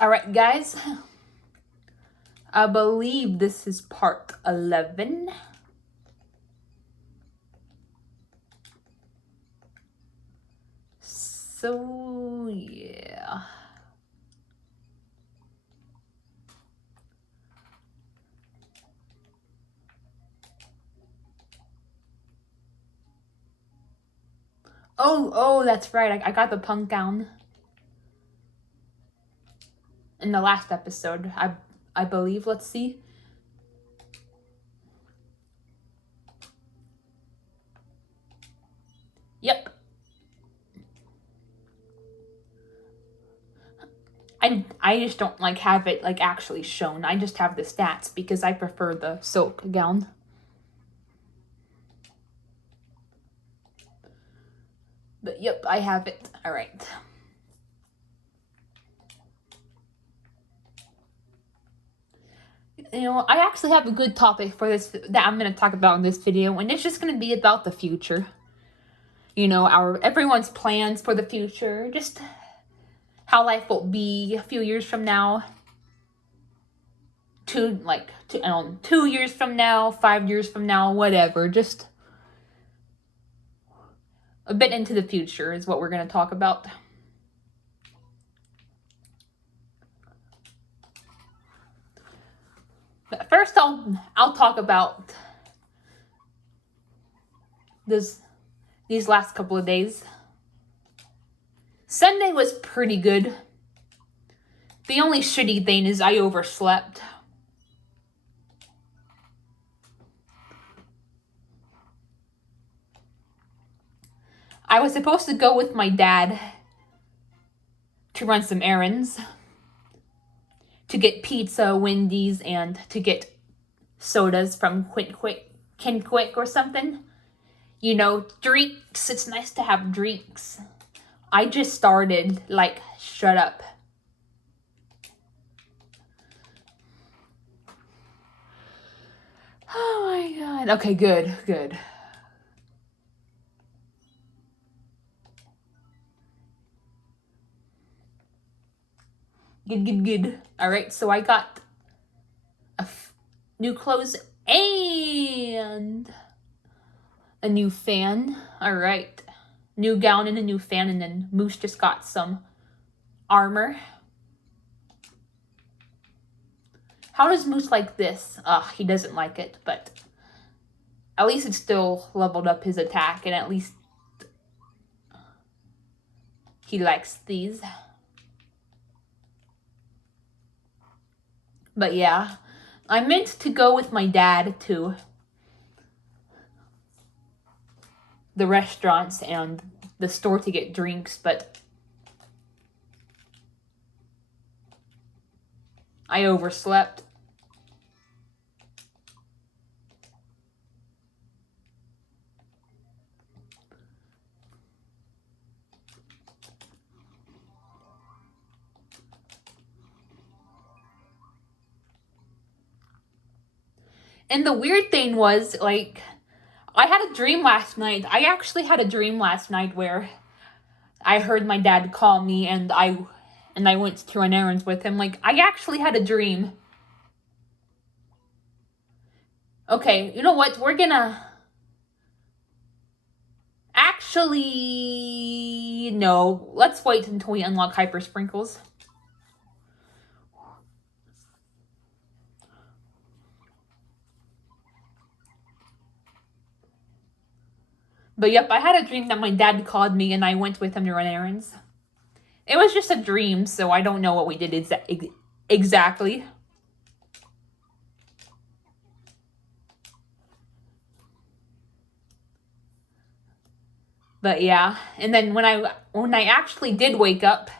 Alright, guys. I believe this is part 11. So, yeah. Oh, that's right. I got the punk gown in the last episode. I believe. Let's see. Yep. I just don't like have it like actually shown. I just have the stats because I prefer the silk gown. But yep, I have it. All right. You know, I actually have a good topic for this that I'm going to talk about in this video, and it's just going to be about the future. You know, everyone's plans for the future, just how life will be a few years from now. 2 years from now, 5 years from now, whatever. Just a bit into the future is what we're going to talk about. But first, I'll talk about these last couple of days. Sunday was pretty good. The only shitty thing is I overslept. I was supposed to go with my dad to run some errands, to get pizza, Wendy's, and to get sodas from Quick or something. You know, drinks. It's nice to have drinks. I just started, like, shut up. Oh my god. Okay, good. Good. Alright, so I got new clothes and a new fan. Alright. New gown and a new fan, and then Moose just got some armor. How does Moose like this? He doesn't like it, but at least it still leveled up his attack, and at least he likes these. But yeah, I meant to go with my dad to the restaurants and the store to get drinks, but I overslept. And the weird thing was, like, I had a dream last night. I actually had a dream last night where I heard my dad call me and I went to run errands with him. Like, I actually had a dream. Okay, you know what? We're gonna... Actually, no. Let's wait until we unlock Hyper Sprinkles. But yep, I had a dream that my dad called me and I went with him to run errands. It was just a dream, so I don't know what we did exactly. But yeah, and then when I actually did wake up,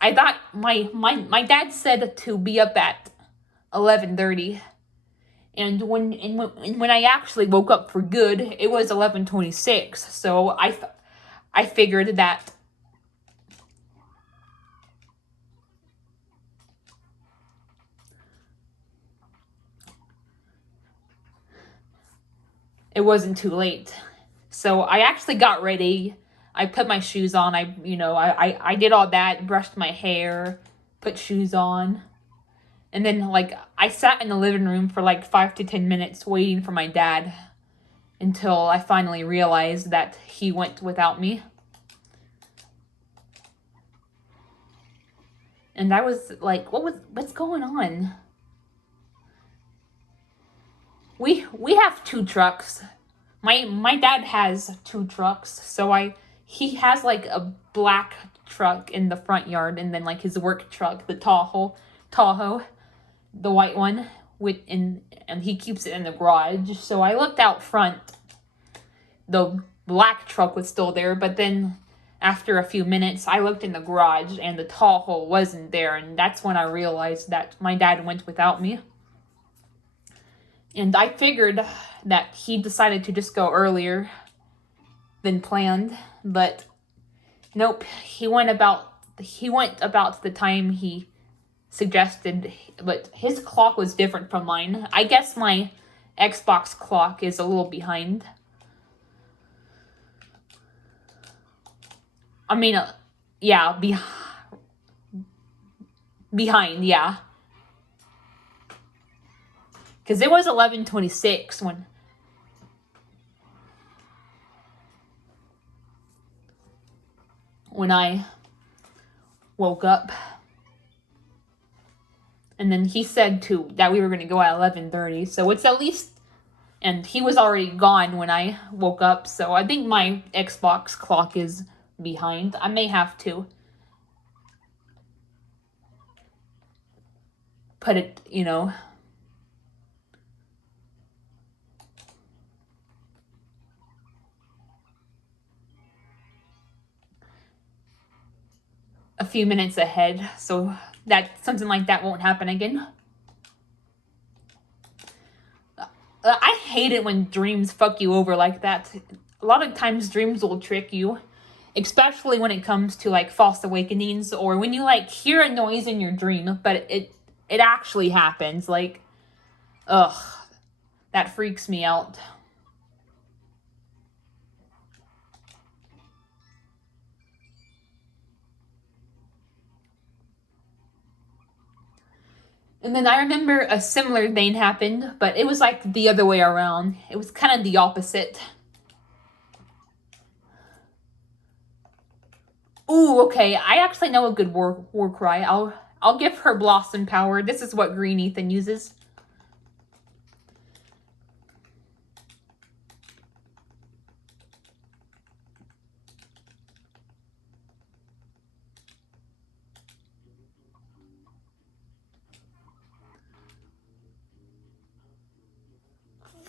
I thought my dad said to be up at 11:30. And when I actually woke up for good, it was 11:26. So I figured that it wasn't too late. So I actually got ready. I put my shoes on. I did all that, brushed my hair, put shoes on. And then, like, I sat in the living room for like 5 to 10 minutes waiting for my dad until I finally realized that he went without me. And I was like, what's going on? We have 2 trucks. My dad has 2 trucks, so he has like a black truck in the front yard, and then like his work truck, the Tahoe, the white one, and he keeps it in the garage. So I looked out front. The black truck was still there, but then after a few minutes, I looked in the garage and the Tahoe wasn't there, and that's when I realized that my dad went without me. And I figured that he decided to just go earlier than planned, but nope, he went about the time he suggested, but his clock was different from mine. I guess my Xbox clock is a little behind. I mean, yeah, behind, yeah. Because it was 11:26 when I woke up. And then he said that we were going to go at 11:30, so it's at least... And he was already gone when I woke up, so I think my Xbox clock is behind. I may have to put it, a few minutes ahead, so that something like that won't happen again. I hate it when dreams fuck you over like that. A lot of times dreams will trick you, especially when it comes to like false awakenings, or when you like hear a noise in your dream, but it actually happens. Like, ugh, that freaks me out. And then I remember a similar thing happened, but it was like the other way around. It was kind of the opposite. Ooh, okay. I actually know a good war cry. I'll give her Blossom Power. This is what Green Ethan uses.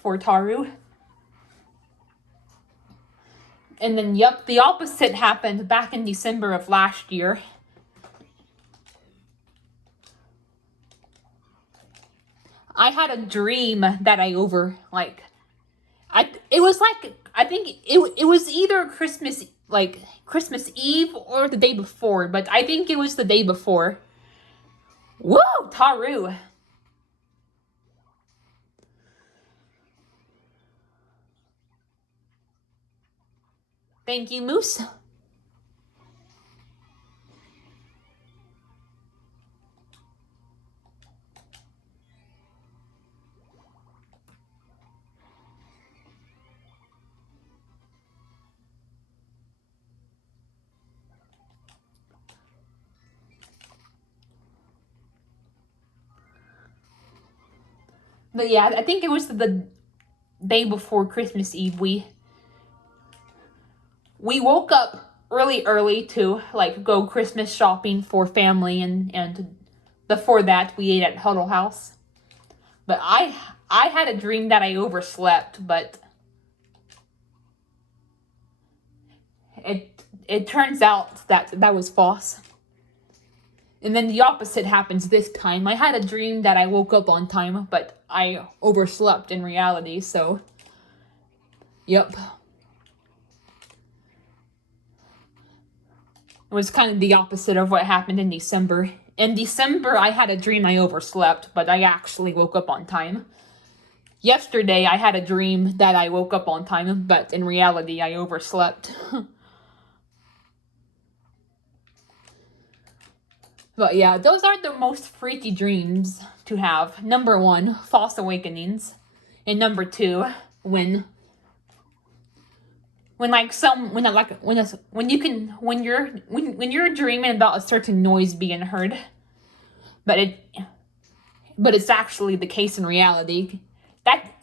For Taru. And then, yep, the opposite happened back in December of last year. I had a dream that I I think it was either Christmas Eve or the day before, but I think it was the day before. Woo, Taru. Thank you, Moose. But yeah, I think it was the day before Christmas Eve. We woke up really early to like go Christmas shopping for family, and before that we ate at Huddle House. But I had a dream that I overslept, but it turns out that was false. And then the opposite happens this time. I had a dream that I woke up on time, but I overslept in reality, so yep. It was kind of the opposite of what happened in December. In December, I had a dream I overslept, but I actually woke up on time. Yesterday, I had a dream that I woke up on time, but in reality, I overslept. But yeah, those are the most freaky dreams to have. Number 1, false awakenings. And number 2, when when you're dreaming about a certain noise being heard, but it's actually the case in reality.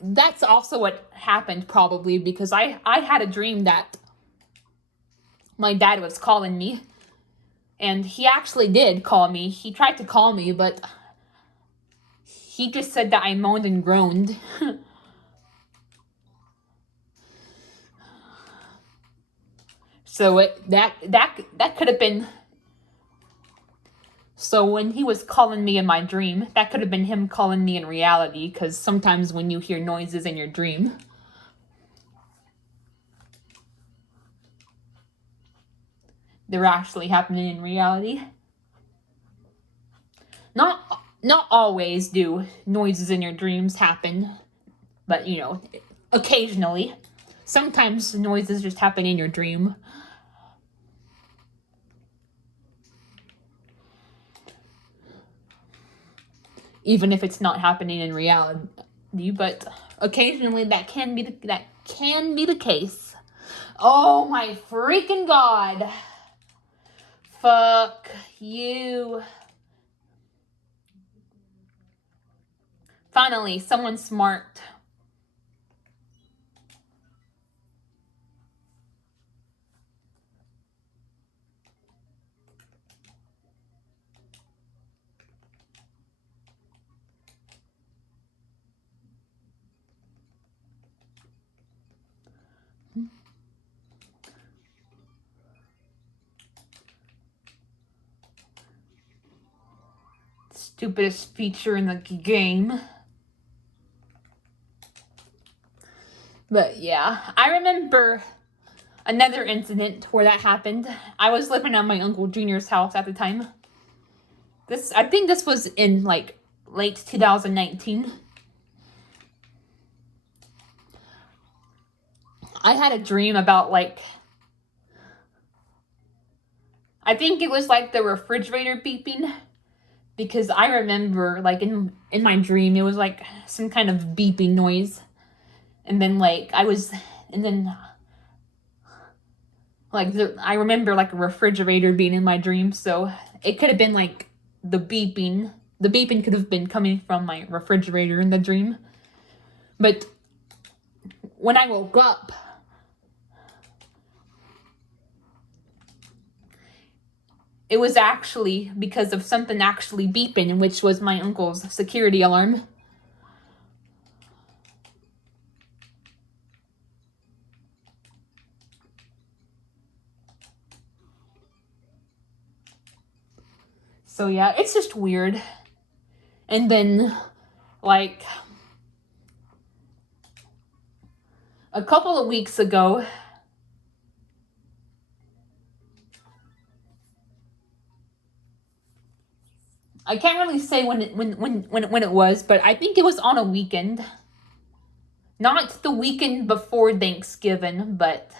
That's also what happened, probably, because I had a dream that my dad was calling me, and he actually did call me. He tried to call me, but he just said that I moaned and groaned. So that could have been. So when he was calling me in my dream, that could have been him calling me in reality, because sometimes when you hear noises in your dream, they're actually happening in reality. Not always do noises in your dreams happen, but occasionally. Sometimes noises just happen in your dream. Even if it's not happening in reality, but occasionally that can be the case. Oh my freaking God. Fuck you. Finally, someone smart. Stupidest feature in the game. But yeah, I remember another incident where that happened. I was living at my Uncle Junior's house at the time. I think this was in like late 2019. I had a dream about I think it was like the refrigerator beeping, because I remember in my dream it was like some kind of beeping noise, and then I remember like a refrigerator being in my dream, so it could have been like the beeping. The beeping could have been coming from my refrigerator in the dream. But when I woke up, it was actually because of something actually beeping, which was my uncle's security alarm. So yeah, it's just weird. And then, a couple of weeks ago, I can't really say when it was, but I think it was on a weekend. Not the weekend before Thanksgiving, but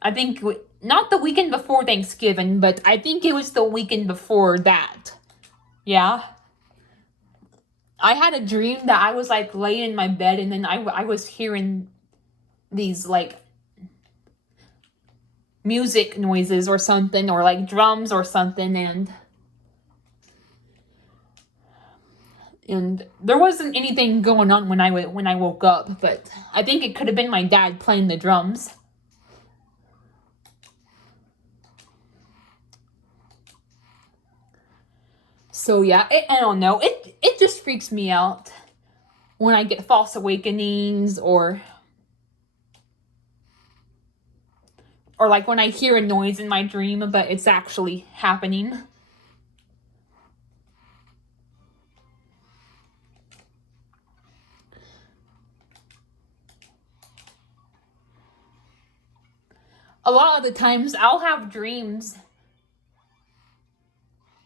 I think not the weekend before Thanksgiving, but I think it was the weekend before that. Yeah. I had a dream that I was laying in my bed, and then I was hearing these music noises or something, or drums or something, and there wasn't anything going on when I woke up, but I think it could have been my dad playing the drums. So yeah, I don't know. It just freaks me out when I get false awakenings, or when I hear a noise in my dream, but it's actually happening. A lot of the times I'll have dreams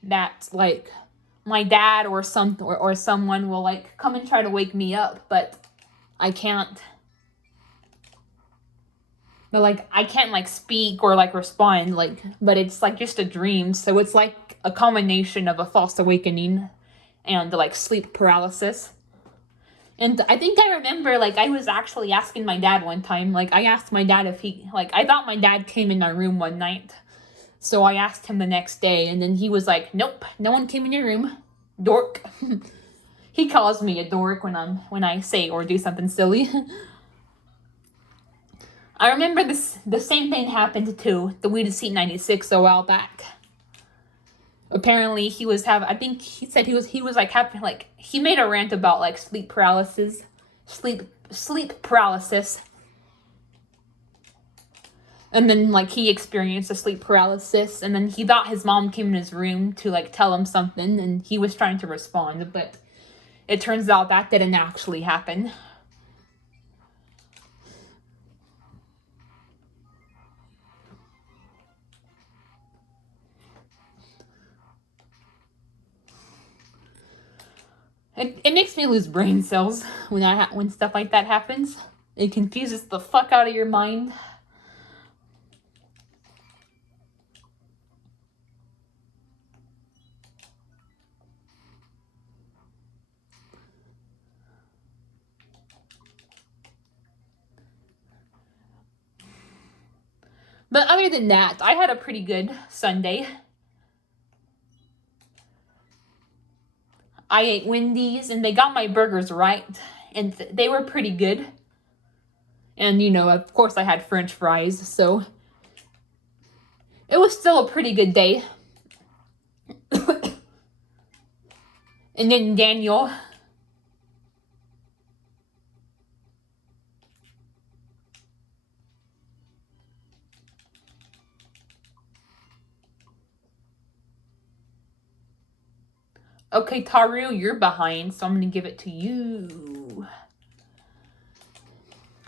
that my dad or someone will come and try to wake me up, but I can't. but like I can't like speak or like respond, like, but it's like just a dream, so it's like a combination of a false awakening and like sleep paralysis. And I think I remember, like, I was actually asking my dad one time, like, I asked my dad if he, like, I thought my dad came in our room one night, so I asked him the next day, and then he was like, nope, no one came in your room, dork. He calls me a dork when I say or do something silly. I remember the same thing happened to the Weed Seat 96 a while back. Apparently he was I think he said he was like having, like, he made a rant about like sleep paralysis. And then like he experienced a sleep paralysis, and then he thought his mom came in his room to like tell him something, and he was trying to respond, but it turns out that didn't actually happen. It makes me lose brain cells when stuff like that happens. It confuses the fuck out of your mind. But other than that, I had a pretty good Sunday. I ate Wendy's, and they got my burgers right, and they were pretty good. And, you know, of course I had French fries, so it was still a pretty good day. And then Daniel, okay, Taru, you're behind, so I'm gonna give it to you.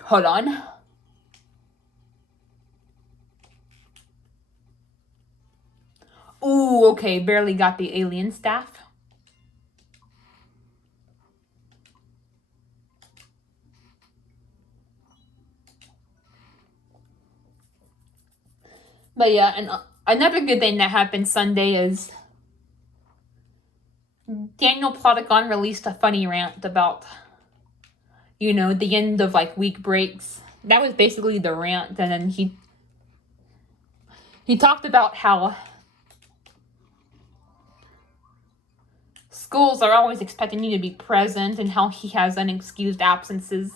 Hold on. Ooh, okay, barely got the alien staff. But yeah, and another good thing that happened Sunday is Daniel Ploticon released a funny rant about, you know, the end of like week breaks. That was basically the rant, and then he talked about how schools are always expecting you to be present and how he has unexcused absences.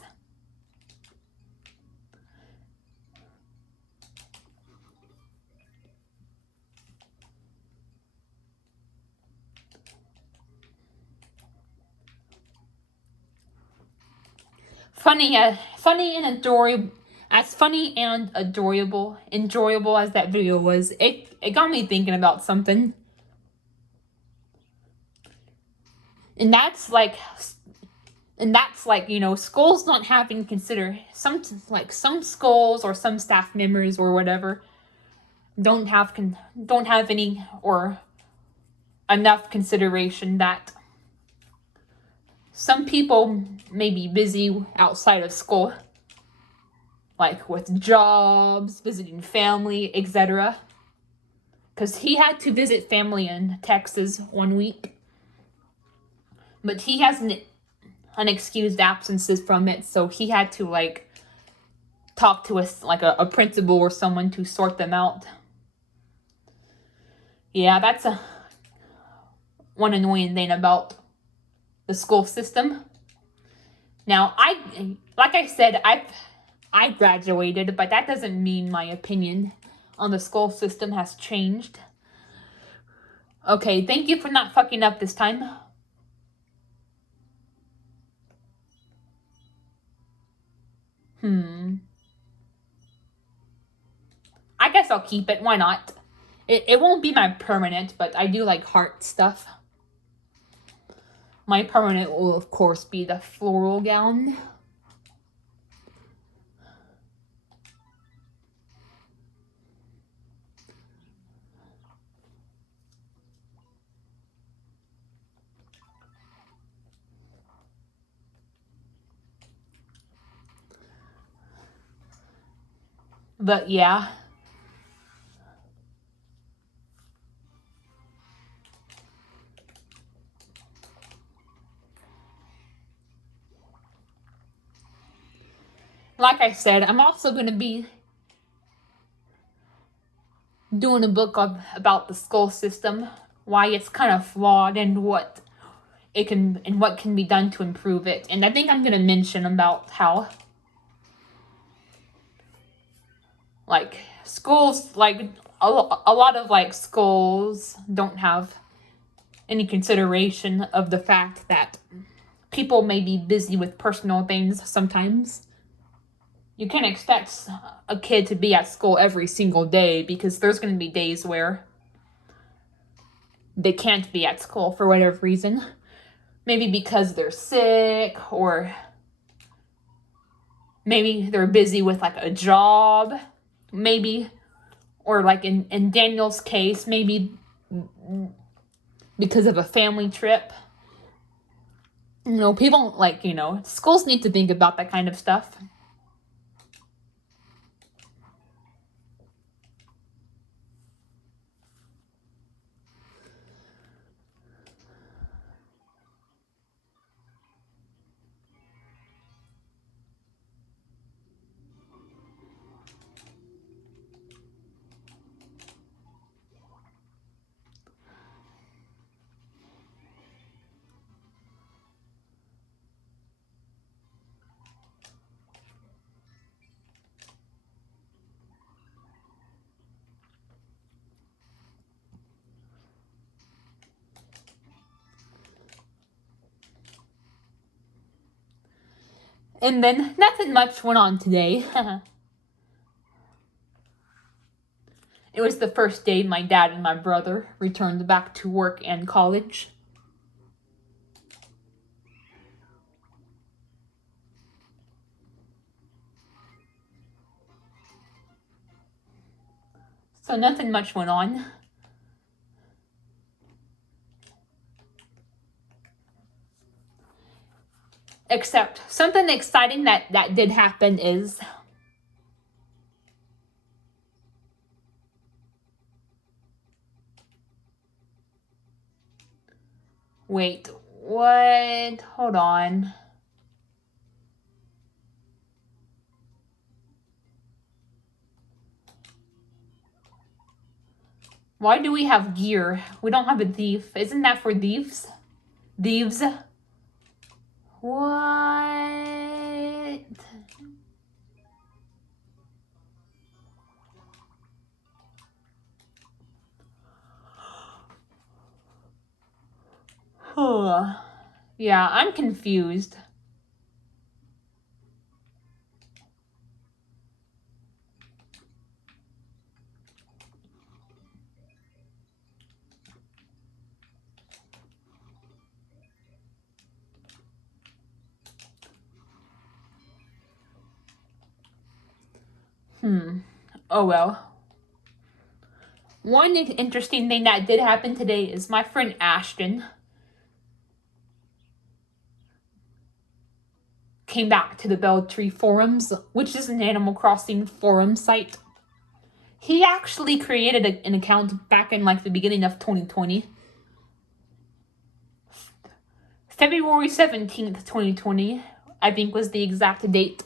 Funny and adorable. As funny and enjoyable as that video was, it got me thinking about something. And that's like, you know, schools not having consider some schools or some staff members or whatever don't have any or enough consideration that some people may be busy outside of school, like with jobs, visiting family, etc. Because he had to visit family in Texas one week, but he has unexcused absences from it, so he had to like talk to us like a principal or someone to sort them out. Yeah, that's one annoying thing about the school system. Now, like I said, I graduated, but that doesn't mean my opinion on the school system has changed. Okay, thank you for not fucking up this time. I guess I'll keep it. Why not? It won't be my permanent, but I do like heart stuff. My permanent will, of course, be the floral gown. But yeah. Like I said, I'm also going to be doing a book about the school system, why it's kind of flawed, and what can be done to improve it. And I think I'm going to mention about how like schools, like a lot of like schools don't have any consideration of the fact that people may be busy with personal things sometimes. You can't expect a kid to be at school every single day, because there's going to be days where they can't be at school for whatever reason. Maybe because they're sick, or maybe they're busy with like a job, maybe, or like in Daniel's case, maybe because of a family trip. People like, schools need to think about that kind of stuff. And then nothing much went on today. It was the first day my dad and my brother returned back to work and college. So nothing much went on. Except something exciting that did happen is wait, what? Hold on. Why do we have gear? We don't have a thief. Isn't that for thieves? Thieves? What? Yeah, I'm confused. Oh well. One interesting thing that did happen today is my friend Ashton came back to the Beltree forums, which is an Animal Crossing forum site. He actually created an account back in like the beginning of 2020. February 17th, 2020, I think was the exact date.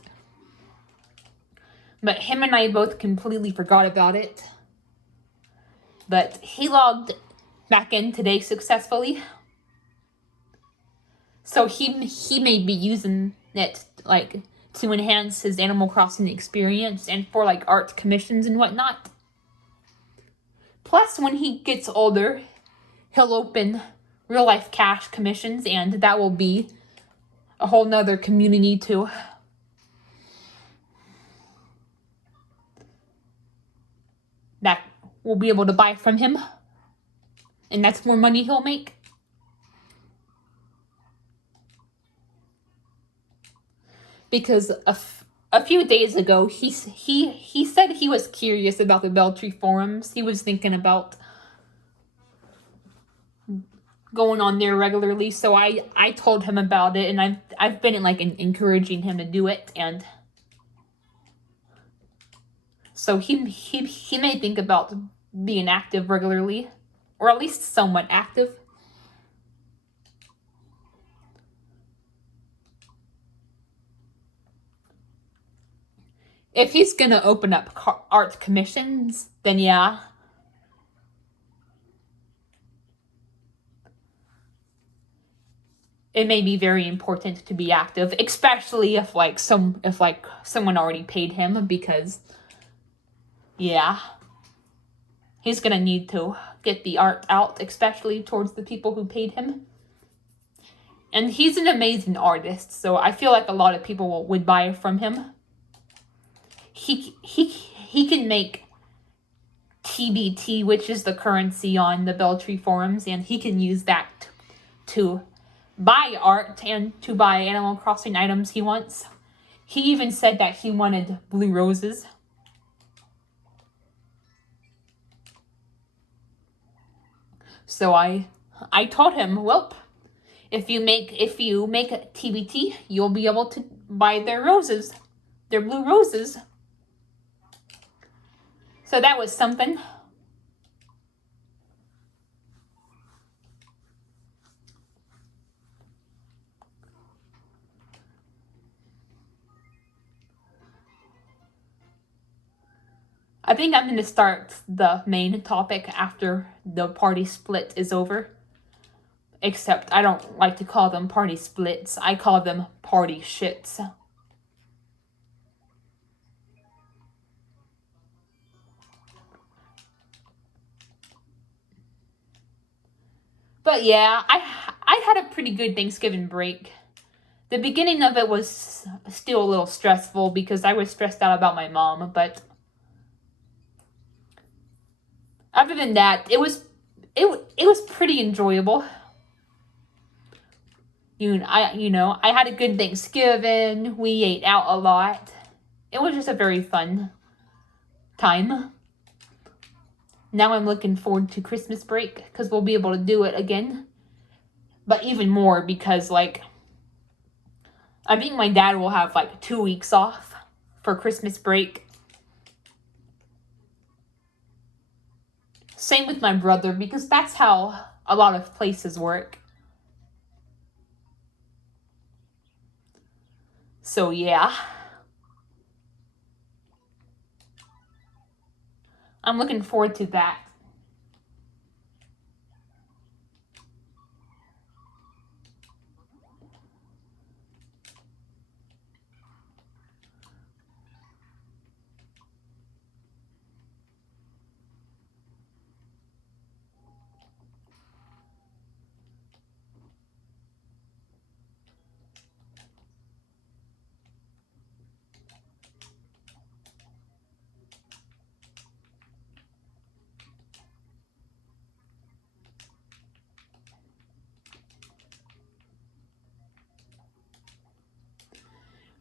But him and I both completely forgot about it. But he logged back in today successfully. So he may be using it like to enhance his Animal Crossing experience and for like art commissions and whatnot. Plus, when he gets older, he'll open real life cash commissions, and that will be a whole nother community too. That we'll be able to buy from him, and that's more money he'll make. Because a few days ago, he said he was curious about the Beltree forums. He was thinking about going on there regularly, so I told him about it, and I've been like encouraging him to do it, and So he may think about being active regularly, or at least somewhat active. If he's gonna open up art commissions, then yeah. It may be very important to be active, especially if someone already paid him, because yeah, he's gonna need to get the art out, especially towards the people who paid him. And he's an amazing artist, so I feel like a lot of people would buy from him. He can make TBT, which is the currency on the Beltree forums, and he can use that to buy art and to buy Animal Crossing items he wants. He even said that he wanted blue roses. So I told him, well, if you make a TBT, you'll be able to buy their roses, their blue roses. So that was something. I think I'm going to start the main topic after the party split is over. Except I don't like to call them party splits. I call them party shits. But yeah, I had a pretty good Thanksgiving break. The beginning of it was still a little stressful because I was stressed out about my mom, but other than that, it was pretty enjoyable. I had a good Thanksgiving. We ate out a lot. It was just a very fun time. Now I'm looking forward to Christmas break because we'll be able to do it again. But even more because, I think my dad will have 2 weeks off for Christmas break. Same with my brother, because that's how a lot of places work. So yeah, I'm looking forward to that.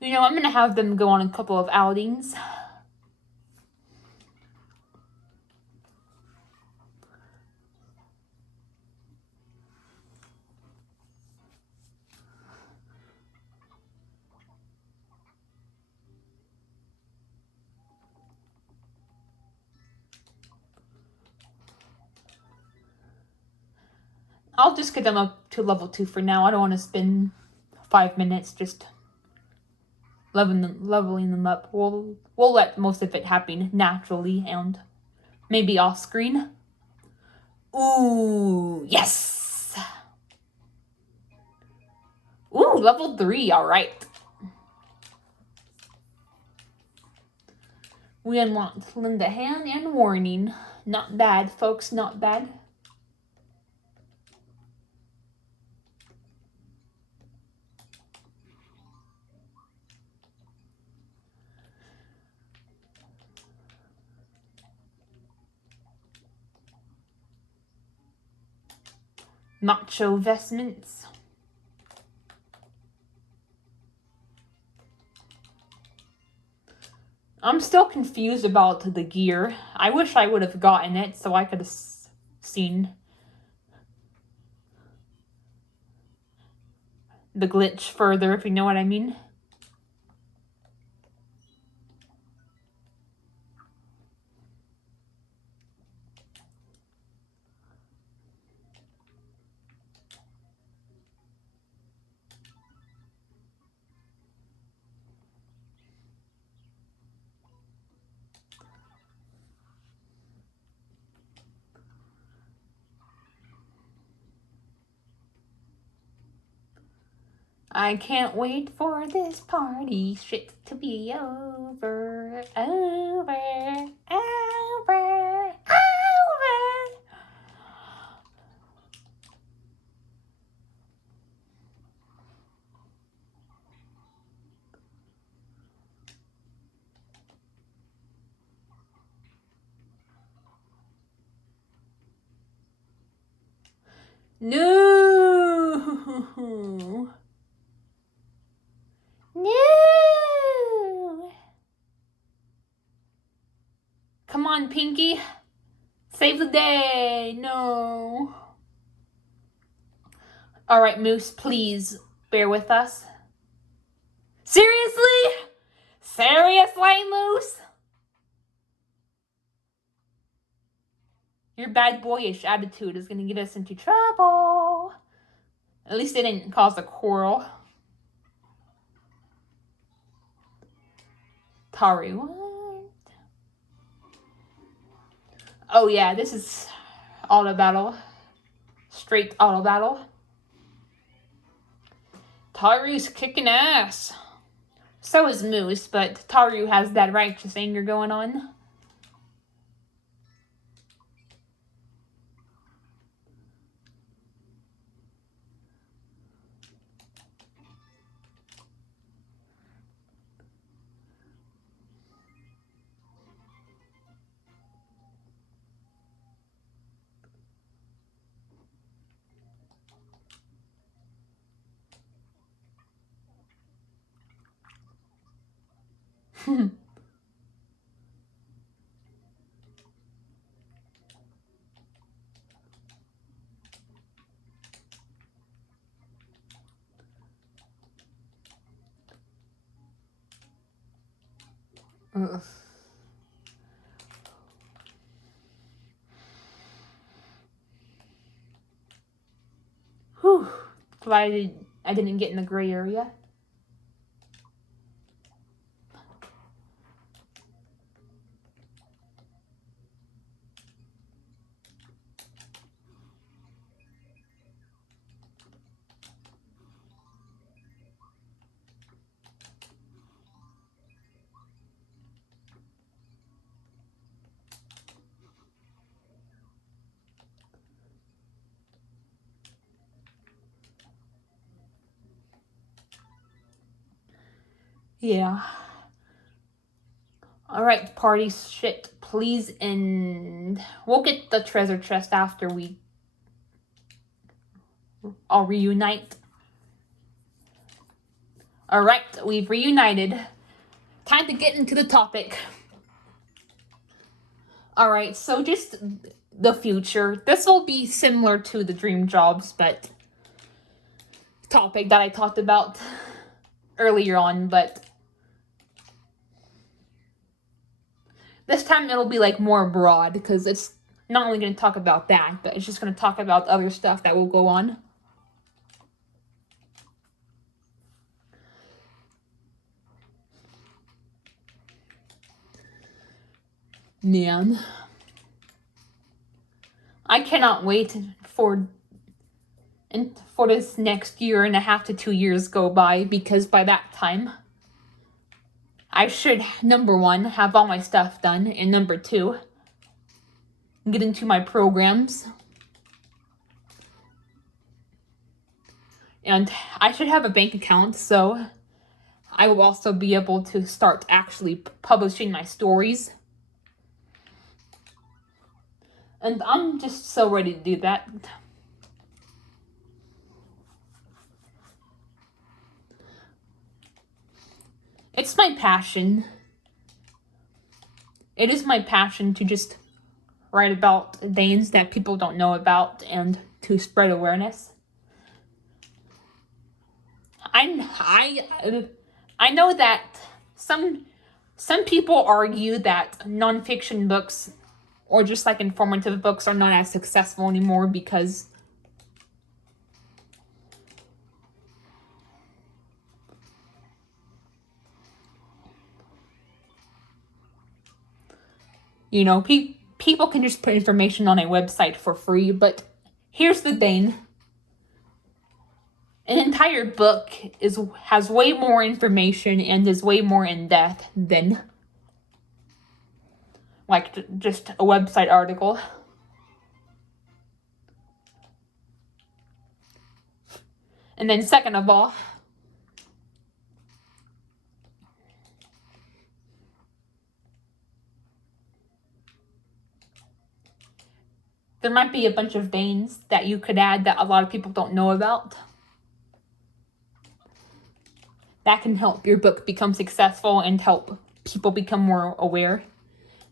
I'm going to have them go on a couple of outings. I'll just get them up to level 2 for now. I don't want to spend 5 minutes just leveling them up. We'll let most of it happen naturally and maybe off screen. Ooh, yes! Ooh, level 3, alright. We unlocked Linda Han and Warning. Not bad, folks, not bad. Macho vestments. I'm still confused about the gear. I wish I would have gotten it so I could have seen the glitch further, if you know what I mean. I can't wait for this party shit to be over, over, over, over. No. No. Come on, Pinky. Save the day. No. All right, Moose, please bear with us. Seriously? Seriously, Moose? Your bad boyish attitude is going to get us into trouble. At least it didn't cause a quarrel. Taru, what? Oh yeah, this is auto battle. Straight auto battle. Taru's kicking ass. So is Moose, but Taru has that righteous anger going on. Ugh. Whew. Glad I didn't get in the gray area. Yeah. Alright, party shit, please end. We'll get the treasure chest after we all reunite. Alright, we've reunited. Time to get into the topic. Alright, so just the future. This will be similar to the dream jobs, but topic that I talked about earlier on, but this time it'll be like more broad because it's not only going to talk about that, but it's just going to talk about other stuff that will go on. Man, I cannot wait for this next year and a half to 2 years go by, because by that time I should, number one, have all my stuff done, and number two, get into my programs. And I should have a bank account, so I will also be able to start actually publishing my stories. And I'm just so ready to do that. It's my passion. It is my passion to just write about things that people don't know about and to spread awareness. I know that some people argue that nonfiction books or just like informative books are not as successful anymore because you know, people can just put information on a website for free, but here's the thing. an entire book has way more information and is way more in depth than like just a website article. And then second of all, there might be a bunch of veins that you could add that a lot of people don't know about. That can help your book become successful and help people become more aware.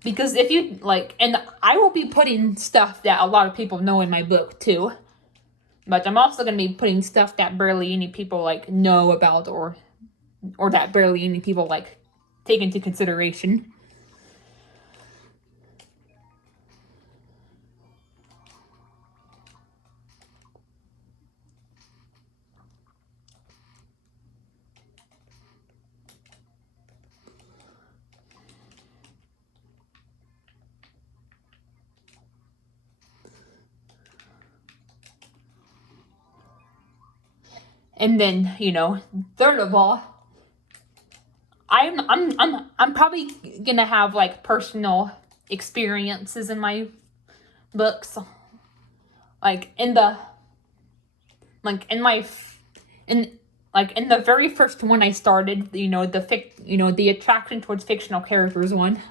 Because if you like, and I will be putting stuff that a lot of people know in my book too. But I'm also going to be putting stuff that barely any people like know about or that barely any people like take into consideration. And then, third of all, I'm probably gonna have like personal experiences in my books, like in the very first one I started, the attraction towards fictional characters one.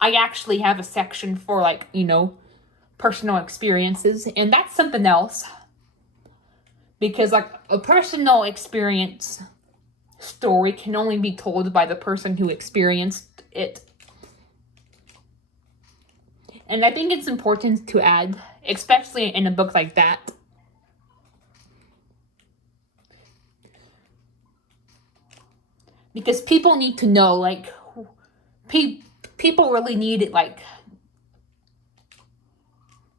I actually have a section for personal experiences, and that's something else. Because like a personal experience story can only be told by the person who experienced it. And I think it's important to add, especially in a book like that, because people need to know, people really need it,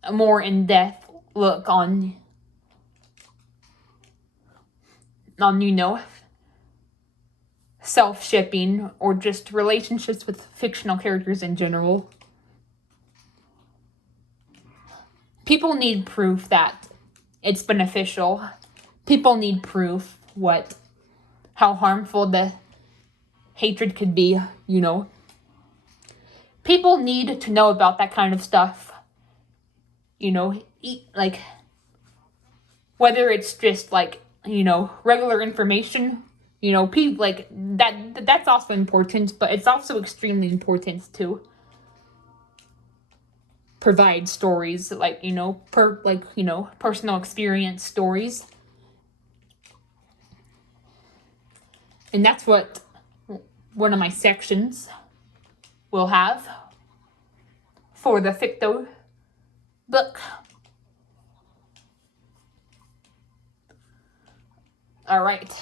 a more in-depth look on self-shipping or just relationships with fictional characters in general. People need proof that it's beneficial. People need proof how harmful the hatred could be, People need to know about that kind of stuff. Whether it's just regular information, people that's also important, but it's also extremely important to provide stories personal experience stories. And that's what one of my sections will have for the ficto book. All right.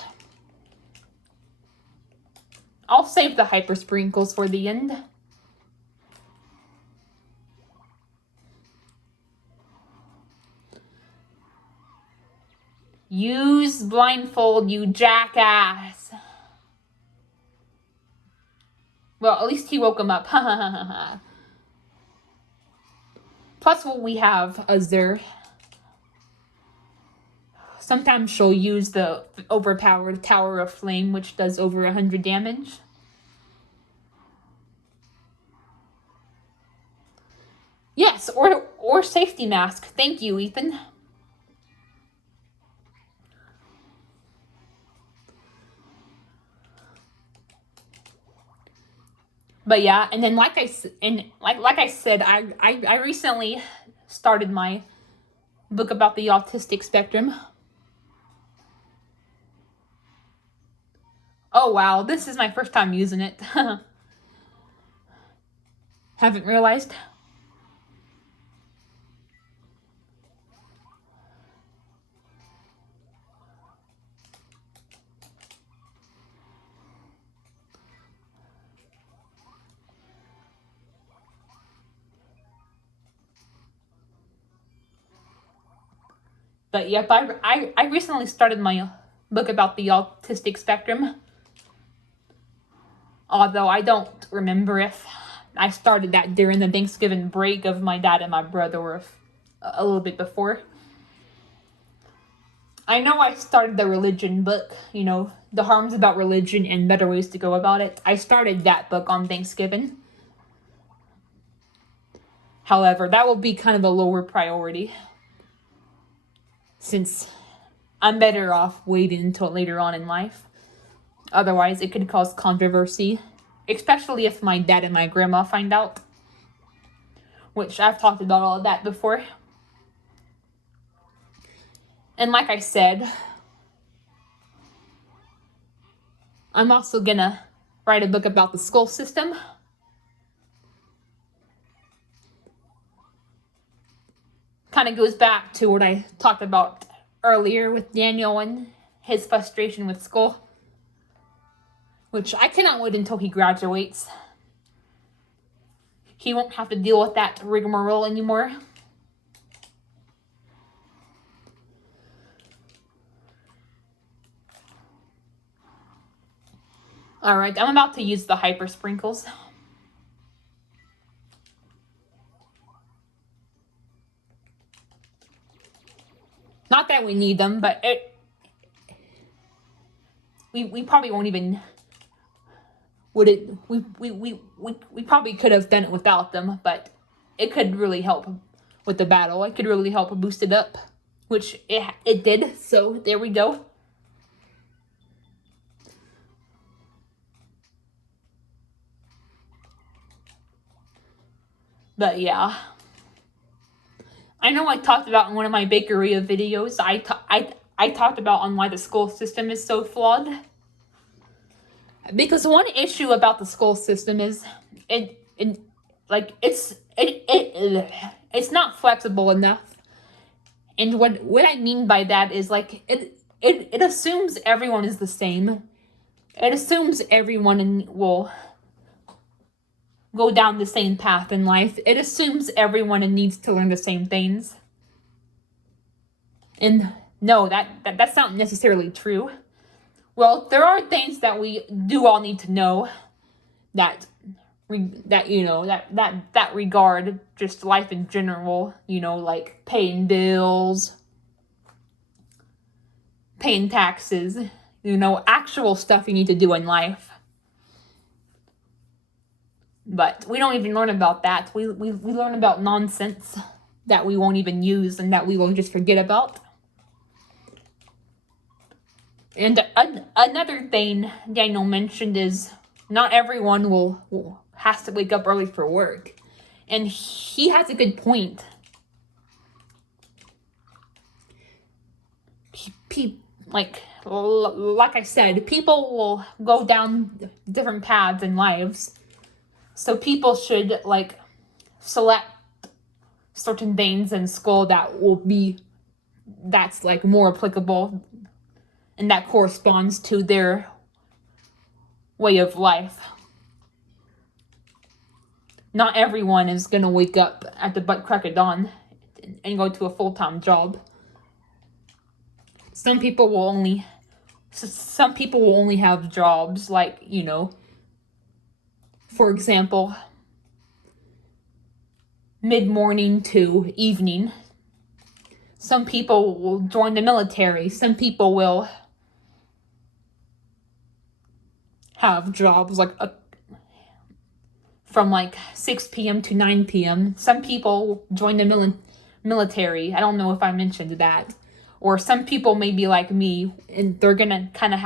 I'll save the hyper sprinkles for the end. Use blindfold, you jackass. Well, at least he woke him up. Plus, we have Azure. Sometimes she'll use the overpowered Tower of Flame, which does over 100 damage. Yes, or safety mask. Thank you, Ethan. But yeah, and then like I said, I recently started my book about the autistic spectrum. Oh wow, this is my first time using it. Haven't realized. But yep, I recently started my book about the autistic spectrum. Although I don't remember if I started that during the Thanksgiving break of my dad and my brother, or if a little bit before. I know I started the religion book, you know, The Harms About Religion and Better Ways to Go About It. I started that book on Thanksgiving. However, that will be kind of a lower priority, since I'm better off waiting until later on in life. Otherwise, it could cause controversy, especially if my dad and my grandma find out, which I've talked about all of that before. And like I said, I'm also gonna write a book about the school system. Kind of goes back to what I talked about earlier with Daniel and his frustration with school, which I cannot wait until he graduates. He won't have to deal with that rigmarole anymore. Alright, I'm about to use the hyper sprinkles. Not that we need them, but we probably won't even we probably could have done it without them, but it could really help with the battle. It could really help boost it up, which it did. So there we go. But yeah, I know I talked about in one of my bakery videos. I talked about on why the school system is so flawed. Because one issue about the school system is it's not flexible enough. And what I mean by that is like it assumes everyone is the same. It assumes everyone will go down the same path in life. It assumes everyone needs to learn the same things. And no, that's not necessarily true. Well, there are things that we do all need to know that regard just life in general, you know, like paying bills, paying taxes, you know, actual stuff you need to do in life. But we don't even learn about that. We learn about nonsense that we won't even use and that we will just forget about. And another thing Daniel mentioned is not everyone has to wake up early for work. And he has a good point. Like I said, people will go down different paths in lives. So people should like select certain things in school that's like more applicable and that corresponds to their way of life. Not everyone is gonna wake up at the butt crack of dawn and go to a full-time job. Some people will only have jobs like, you know, for example, mid-morning to evening. Some people will join the military. Some people will have jobs like from like 6 p.m. to 9 p.m. Some people join the military. I don't know if I mentioned that. Or some people may be like me and they're gonna kind of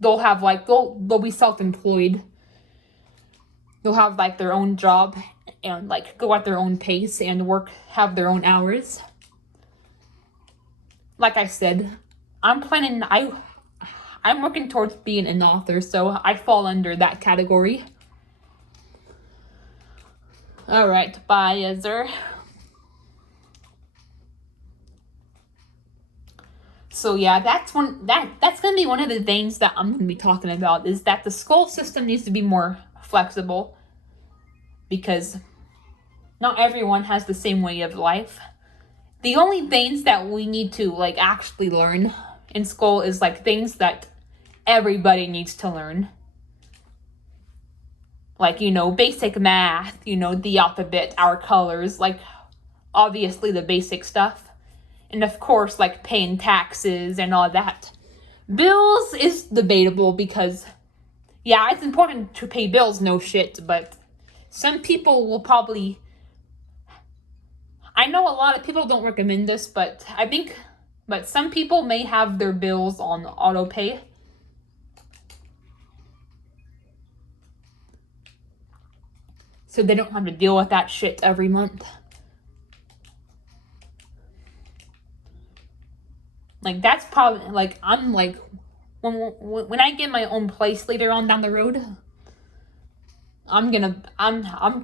they'll be self-employed. They'll have like their own job and like go at their own pace and have their own hours. Like I said, I'm working towards being an author, so I fall under that category. Alright, bye, Ezra. So yeah, that's gonna be one of the things that I'm gonna be talking about, is that the school system needs to be more flexible, because not everyone has the same way of life. The only things that we need to like actually learn in school is like things that everybody needs to learn. Like, you know, basic math, you know, the alphabet, our colors, like obviously the basic stuff. And of course, like paying taxes and all that. Bills is debatable because, yeah, it's important to pay bills, no shit, but some people will probably, I know a lot of people don't recommend this, but but some people may have their bills on auto pay. So they don't have to deal with that shit every month. Like, that's probably, like, I'm like, when I get my own place later on down the road, I'm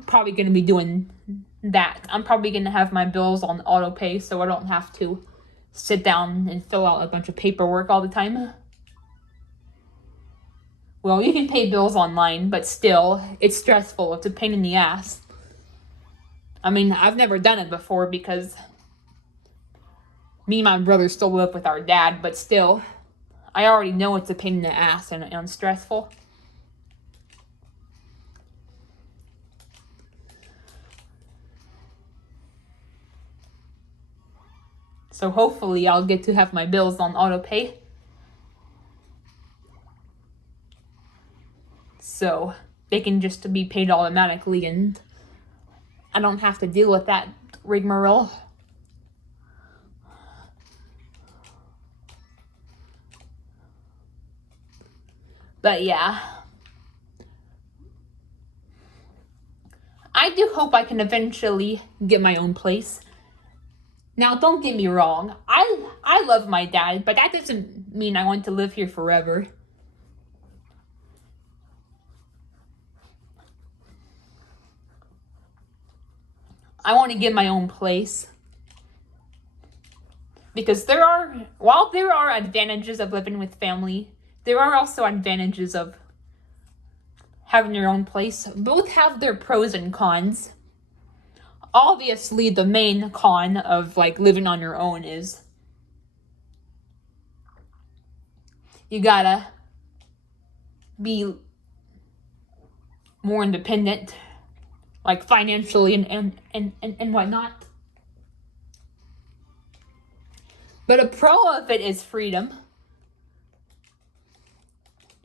probably gonna be doing that. I'm probably gonna have my bills on auto pay so I don't have to sit down and fill out a bunch of paperwork all the time. Well, you can pay bills online, but still, it's stressful. It's a pain in the ass. I mean, I've never done it before because me and my brother still live with our dad, but still, I already know it's a pain in the ass and stressful. So hopefully I'll get to have my bills on auto pay. So they can just be paid automatically and I don't have to deal with that rigmarole. But yeah, I do hope I can eventually get my own place. Now, don't get me wrong, I love my dad, but that doesn't mean I want to live here forever. I want to get my own place. Because while there are advantages of living with family, there are also advantages of having your own place. Both have their pros and cons. Obviously, the main con of like living on your own is you gotta be more independent, like financially and whatnot. But a pro of it is freedom.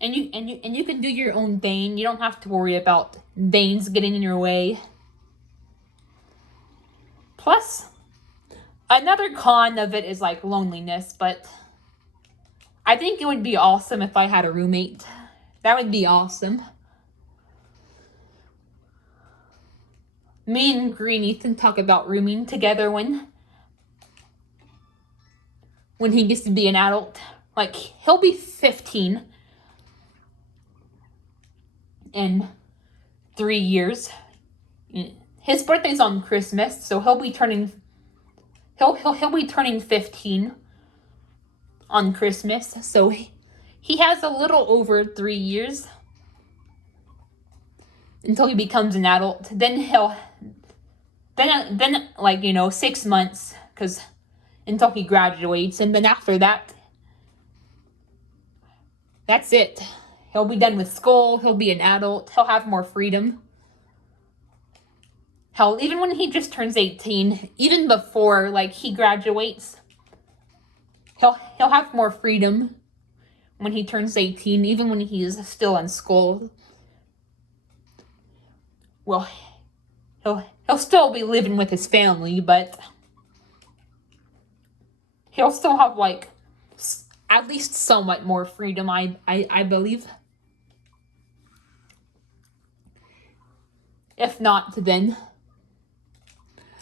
And you can do your own thing. You don't have to worry about things getting in your way. Plus, another con of it is like loneliness, but I think it would be awesome if I had a roommate. That would be awesome. Me and Green Ethan talk about rooming together when he gets to be an adult. Like, he'll be 15 in 3 years. His birthday's on Christmas, so he'll be turning 15 on Christmas. So he has a little over 3 years until he becomes an adult. Then like, 6 months, because until he graduates, and then after that, that's it. He'll be done with school, he'll be an adult, he'll have more freedom. Hell, even when he just turns 18, even before, like, he graduates, he'll have more freedom when he turns 18, even when he's still in school. Well, he'll still be living with his family, but he'll still have, like, at least somewhat more freedom, I believe. If not, then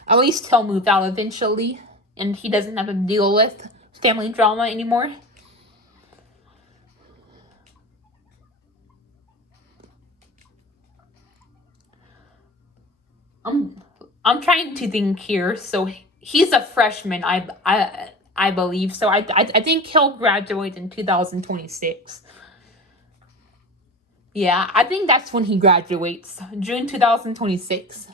at least he'll move out eventually, and he doesn't have to deal with family drama anymore. I'm trying to think here. So he's a freshman, I believe. So I think he'll graduate in 2026. Yeah, I think that's when he graduates, June 2026.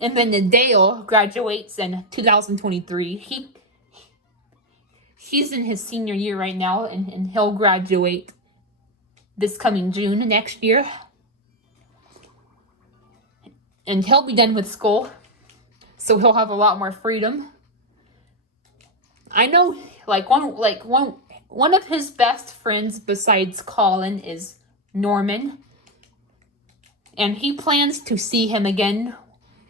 And then Dale graduates in 2023. He's in his senior year right now, and he'll graduate this coming June next year. And he'll be done with school, so he'll have a lot more freedom. I know, one of his best friends besides Colin is Norman, and he plans to see him again,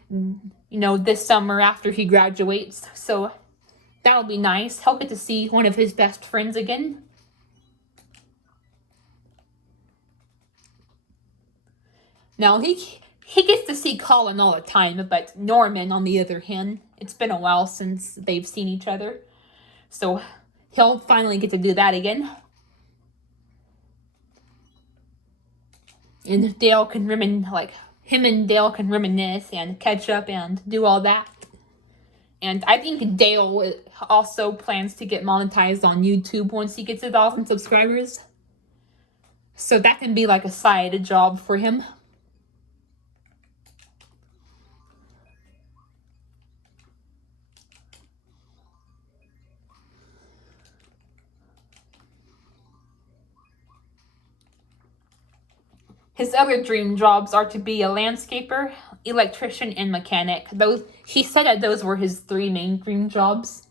this summer after he graduates. So that'll be nice. He'll get to see one of his best friends again. Now, he gets to see Colin all the time, but Norman, on the other hand, it's been a while since they've seen each other. So he'll finally get to do that again. And Dale can him and Dale can reminisce and catch up and do all that. And I think Dale also plans to get monetized on YouTube once he gets 1,000 subscribers. So that can be like a side job for him. His other dream jobs are to be a landscaper, electrician, and mechanic. He said that those were his 3 main dream jobs.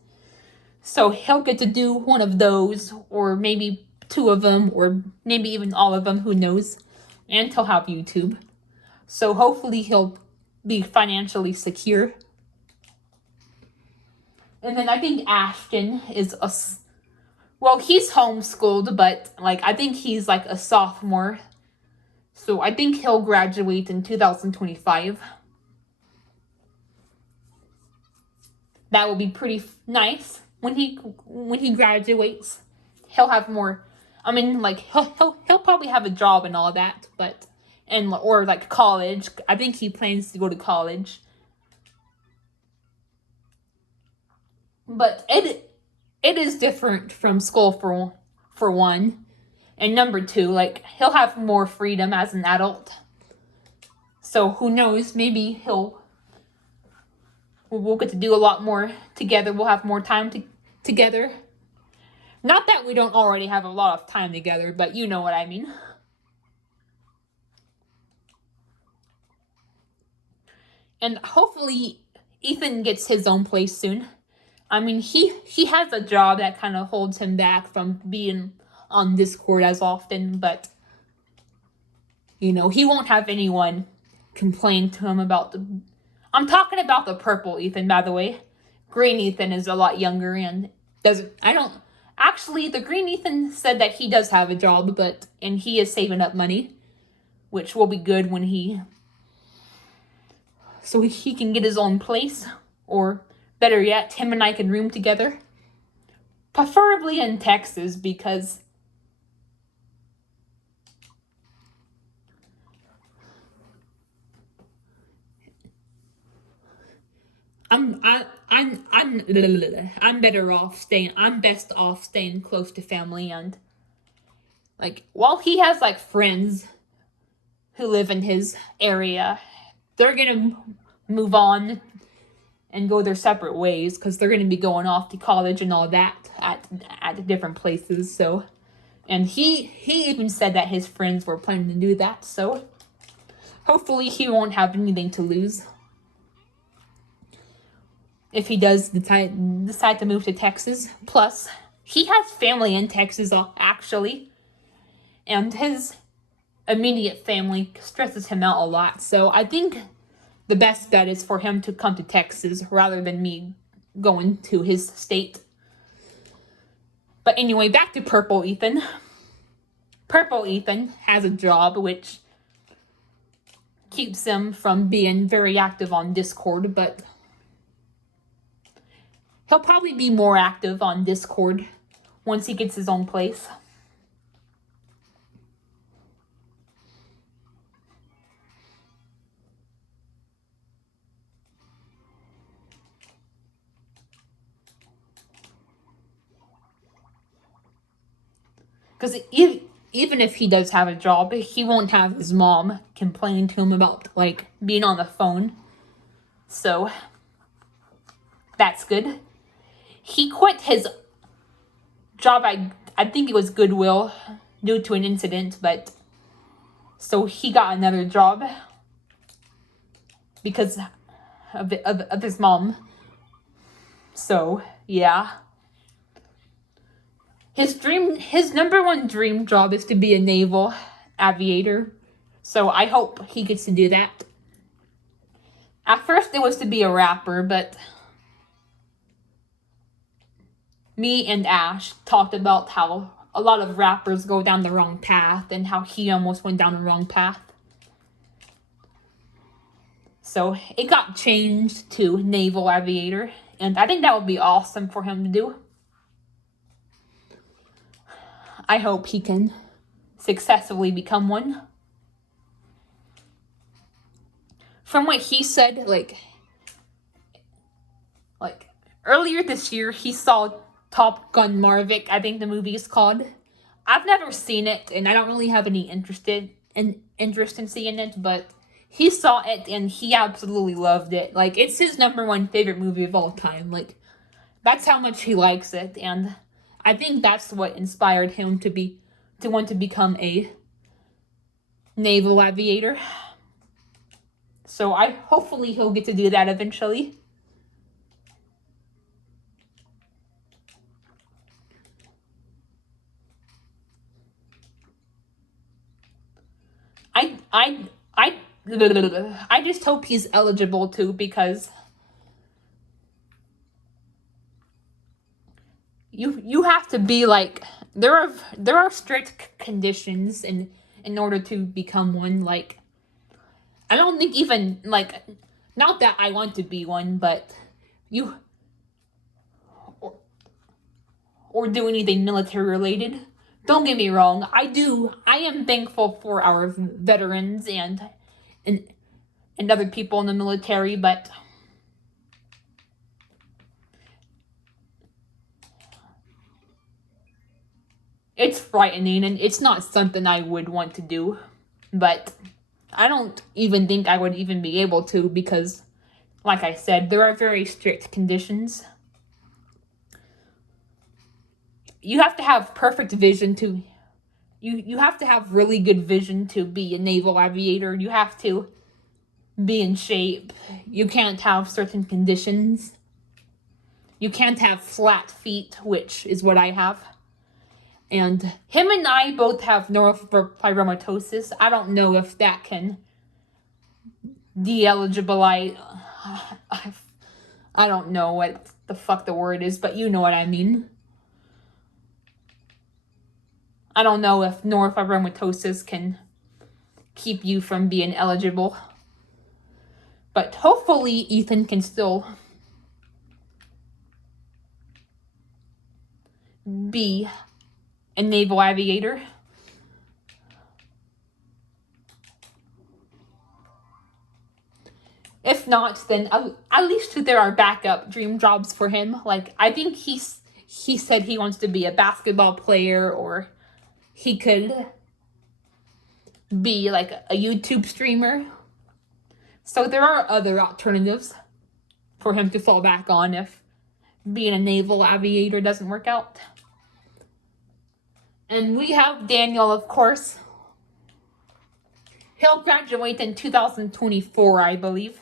So he'll get to do one of those, or maybe 2 of them, or maybe even all of them, who knows. And he'll have YouTube. So hopefully he'll be financially secure. And then I think Ashton is he's homeschooled, but I think he's a sophomore. So I think he'll graduate in 2025. That will be pretty nice. When he graduates, he'll have more. He'll probably have a job and all that, or college. I think he plans to go to college. But it is different from school for one. And number 2, he'll have more freedom as an adult. So who knows, maybe we'll get to do a lot more together. We'll have more time together. Not that we don't already have a lot of time together, but you know what I mean. And hopefully Ethan gets his own place soon. He has a job that kind of holds him back from being on Discord as often, but he won't have anyone complain to him about I'm talking about the purple Ethan, by the way. Green Ethan is a lot younger and the green Ethan said that he does have a job, and he is saving up money, which will be good so he can get his own place, or better yet, him and I can room together. Preferably in Texas, because I'm best off staying close to family, and while he has friends who live in his area, they're gonna move on and go their separate ways because they're gonna be going off to college and all that at different places. So, and he even said that his friends were planning to do that. So hopefully he won't have anything to lose if he does decide to move to Texas. Plus, he has family in Texas, actually. And his immediate family stresses him out a lot. So I think the best bet is for him to come to Texas rather than me going to his state. But anyway, back to Purple Ethan. Purple Ethan has a job which keeps him from being very active on Discord, but he'll probably be more active on Discord once he gets his own place. Because even if he does have a job, he won't have his mom complain to him about being on the phone. So that's good. He quit his job, I think it was Goodwill, due to an incident, but so he got another job. because of his mom. So, yeah. His number one dream job is to be a naval aviator. So I hope he gets to do that. At first it was to be a rapper, but me and Ash talked about how a lot of rappers go down the wrong path and how he almost went down the wrong path. So it got changed to naval aviator, and I think that would be awesome for him to do. I hope he can successfully become one. From what he said, like earlier this year, he saw Top Gun Maverick, I think the movie is called. I've never seen it, and I don't really have any interest in seeing it, but he saw it, and he absolutely loved it. Like, it's his number one favorite movie of all time. Like, that's how much he likes it, and I think that's what inspired him to want to become a naval aviator. So hopefully he'll get to do that eventually. I just hope he's eligible too, because you have to be like, there are strict conditions in order to become one. Like, I don't think even, like, not that I want to be one, but you or do anything military related. Don't get me wrong, I am thankful for our veterans and other people in the military, but it's frightening, and it's not something I would want to do. But I don't even think I would even be able to, because, like I said, there are very strict conditions. You have to have perfect vision to... You have to have really good vision to be a naval aviator. You have to be in shape. You can't have certain conditions. You can't have flat feet, which is what I have. And him and I both have neurofibromatosis. I don't know if that can de-eligible. I don't know what the fuck the word is, but you know what I mean. I don't know if neurofibromatosis can keep you from being eligible. But hopefully Ethan can still be a naval aviator. If not, then at least there are backup dream jobs for him. Like, I think he said he wants to be a basketball player, or he could be like a YouTube streamer. So there are other alternatives for him to fall back on if being a naval aviator doesn't work out. And we have Daniel, of course. He'll graduate in 2024, I believe.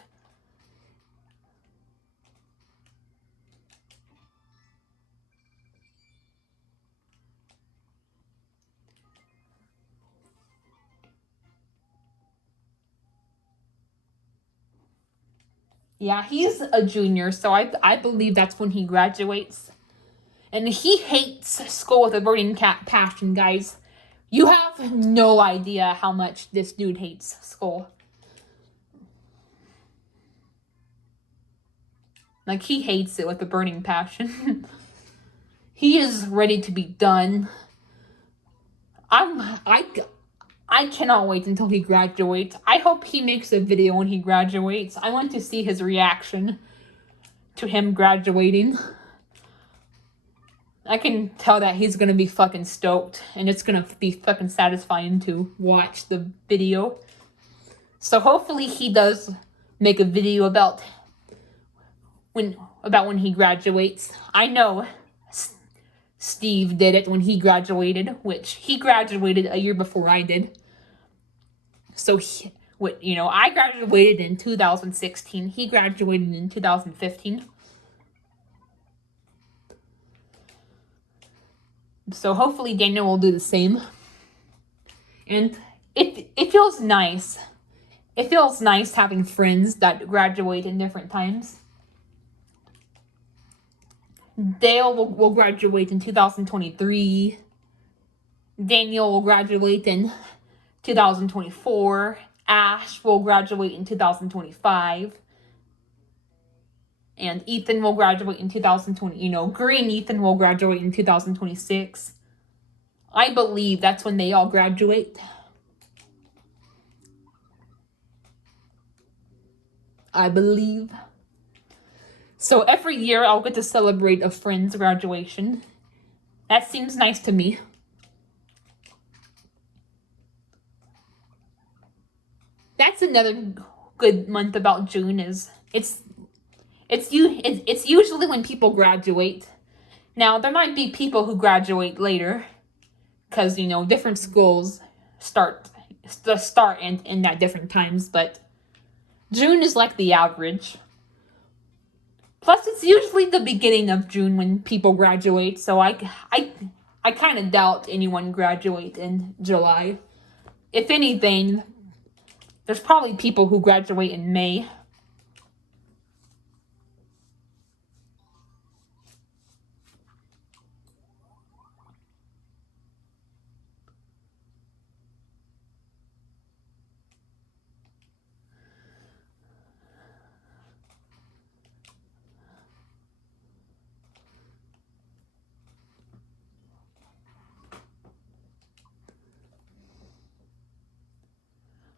Yeah, he's a junior, so I believe that's when he graduates. And he hates school with a burning passion, guys. You have no idea how much this dude hates school. Like, he hates it with a burning passion. He is ready to be done. I cannot wait until he graduates. I hope he makes a video when he graduates. I want to see his reaction to him graduating. I can tell that he's gonna be fucking stoked, and it's gonna be fucking satisfying to watch the video. So hopefully he does make a video about when he graduates. I know Steve did it when he graduated, which he graduated a year before I did. So I graduated in 2016. He graduated in 2015. So hopefully Daniel will do the same. And it feels nice. It feels nice having friends that graduate in different times. Dale will graduate in 2023. Daniel will graduate in 2024. Ash will graduate in 2025. And Ethan will graduate in 2020. Green Ethan will graduate in 2026. I believe that's when they all graduate. I believe. So every year I'll get to celebrate a friend's graduation. That seems nice to me. That's another good month about June is it's usually when people graduate. Now there might be people who graduate later, because different schools start and end at different times, but June is like the average. Plus, it's usually the beginning of June when people graduate, so I kind of doubt anyone graduate in July. If anything, there's probably people who graduate in May.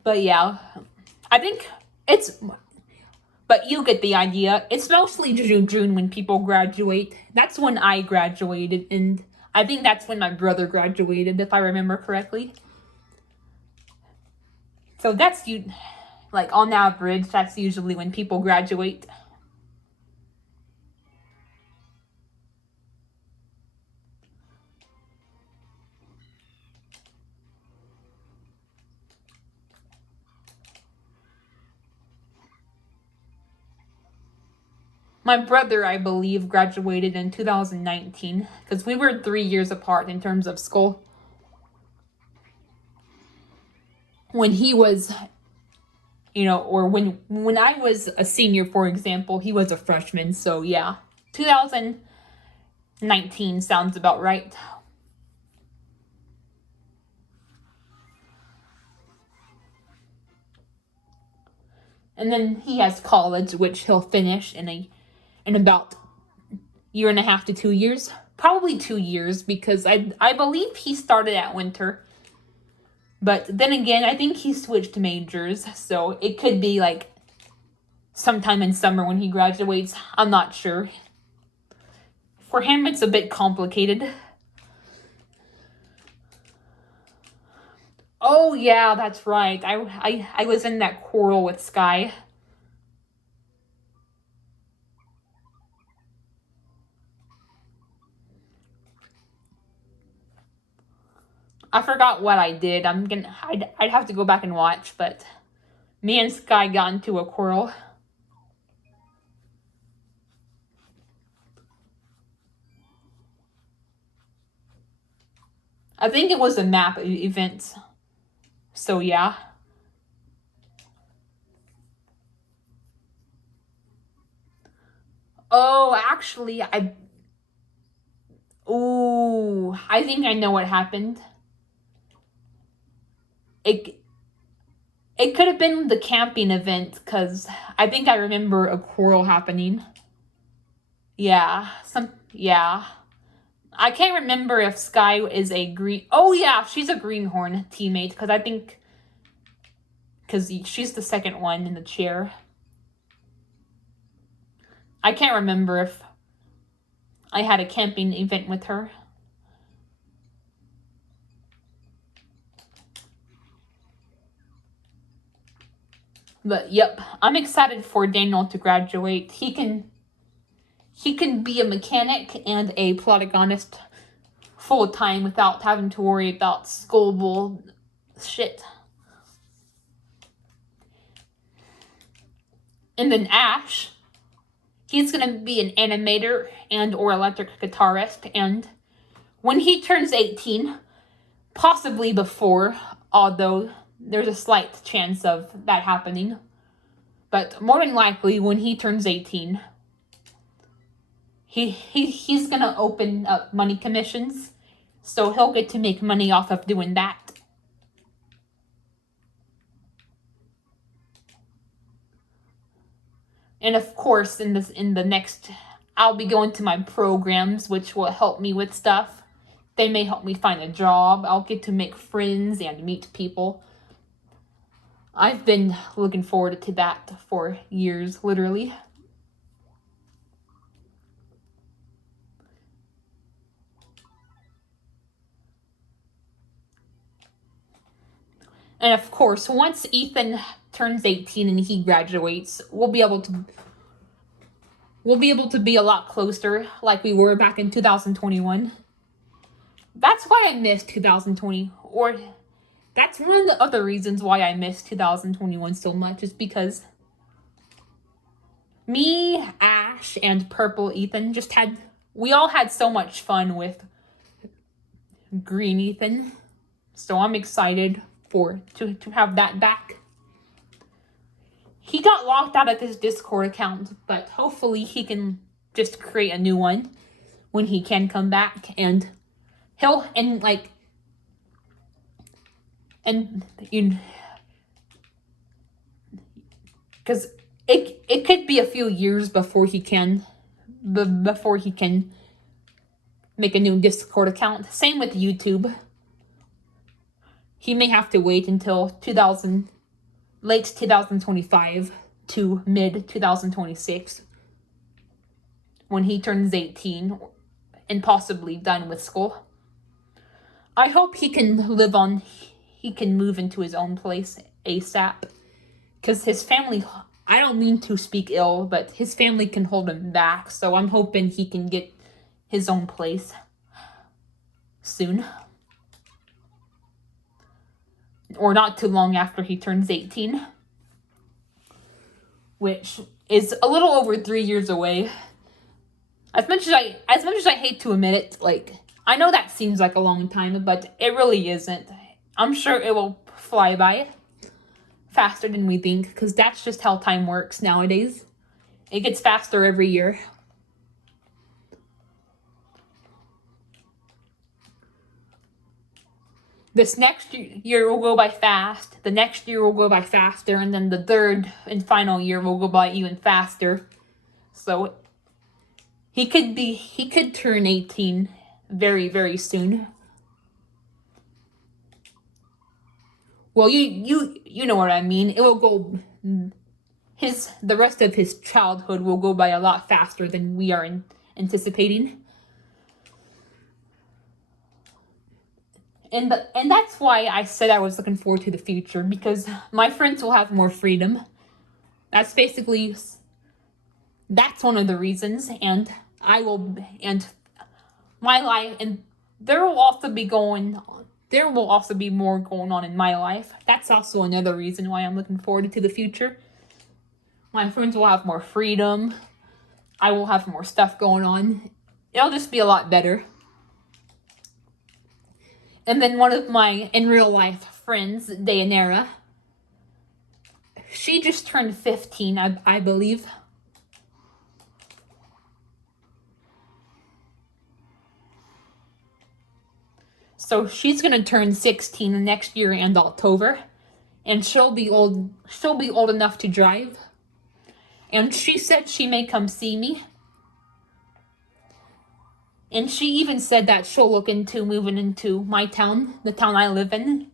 But yeah, I think but you get the idea. It's mostly June when people graduate. That's when I graduated, and I think that's when my brother graduated, if I remember correctly. So that's on average, that's usually when people graduate. My brother, I believe, graduated in 2019, because we were 3 years apart in terms of school. When he was, or when I was a senior, for example, he was a freshman. So yeah, 2019 sounds about right. And then he has college, which he'll finish in about year and a half to 2 years. Probably 2 years, because I believe he started at winter. But then again, I think he switched majors, so it could be sometime in summer when he graduates. I'm not sure. For him, it's a bit complicated. Oh yeah, that's right. I was in that quarrel with Sky. I forgot what I did. I'd have to go back and watch, but me and Sky got into a quarrel. I think it was a map event. So yeah. Oh, actually, I think I know what happened. It could have been the camping event, because I think I remember a quarrel happening. Yeah, yeah. I can't remember if Sky is a green... Oh yeah, she's a greenhorn teammate, because she's the second one in the chair. I can't remember if I had a camping event with her. But yep, I'm excited for Daniel to graduate. He can be a mechanic and a protagonist full time without having to worry about school shit. And then Ash, he's gonna be an animator and or electric guitarist, and when he turns 18, possibly before, although there's a slight chance of that happening, but more than likely when he turns 18, he's gonna open up money commissions, so he'll get to make money off of doing that. And of course, in the next, I'll be going to my programs, which will help me with stuff. They may help me find a job. I'll get to make friends and meet people. I've been looking forward to that for years, literally. And of course, once Ethan turns 18 and he graduates, we'll be able to be a lot closer like we were back in 2021. That's why I missed 2020, or that's one of the other reasons why I missed 2021 so much, is because me, Ash, and Purple Ethan we all had so much fun with Green Ethan. So I'm excited to have that back. He got locked out of his Discord account, but hopefully he can just create a new one when he can come back, and because it could be a few years before he can make a new Discord account. Same with YouTube. He may have to wait until late 2025 to mid 2026 when he turns 18 and possibly done with school. I hope he can move into his own place ASAP, because his family, I don't mean to speak ill, but his family can hold him back, so I'm hoping he can get his own place soon. Or not too long after he turns 18. Which is a little over 3 years away. As much as I hate to admit it, like, I know that seems like a long time, but it really isn't. I'm sure it will fly by faster than we think, because that's just how time works nowadays. It gets faster every year. This next year will go by fast, the next year will go by faster, and then the third and final year will go by even faster. So he could turn 18 very, very soon. Well, you know what I mean. It will go, the rest of his childhood will go by a lot faster than we are anticipating. And that's why I said I was looking forward to the future, because my friends will have more freedom. That's one of the reasons, and my life, and there will also be more going on in my life. That's also another reason why I'm looking forward to the future. My friends will have more freedom. I will have more stuff going on. It'll just be a lot better. And then one of my in real life friends, Dayanara, she just turned 15, I believe. So she's gonna turn 16 next year in October, and she'll be old enough to drive. And she said she may come see me. And she even said that she'll look into moving into my town, the town I live in.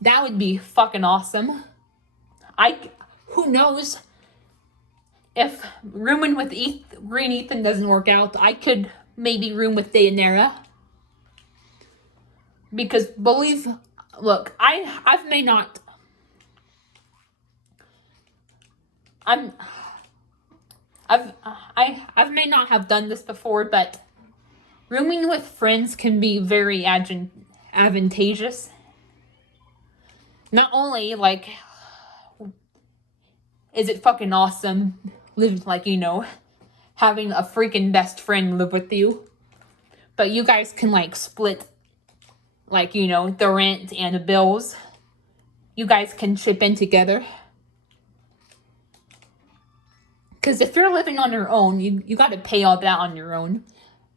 That would be fucking awesome. Who knows? If rooming with Green Ethan doesn't work out, I could maybe room with Dayanara. Because look, I've may not have done this before, but rooming with friends can be very advantageous. Not only, like, is it fucking awesome living, like, you know, having a freaking best friend live with you. But you guys can, like, split, like, you know, the rent and the bills. You guys can chip in together. Because if you're living on your own, you got to pay all that on your own.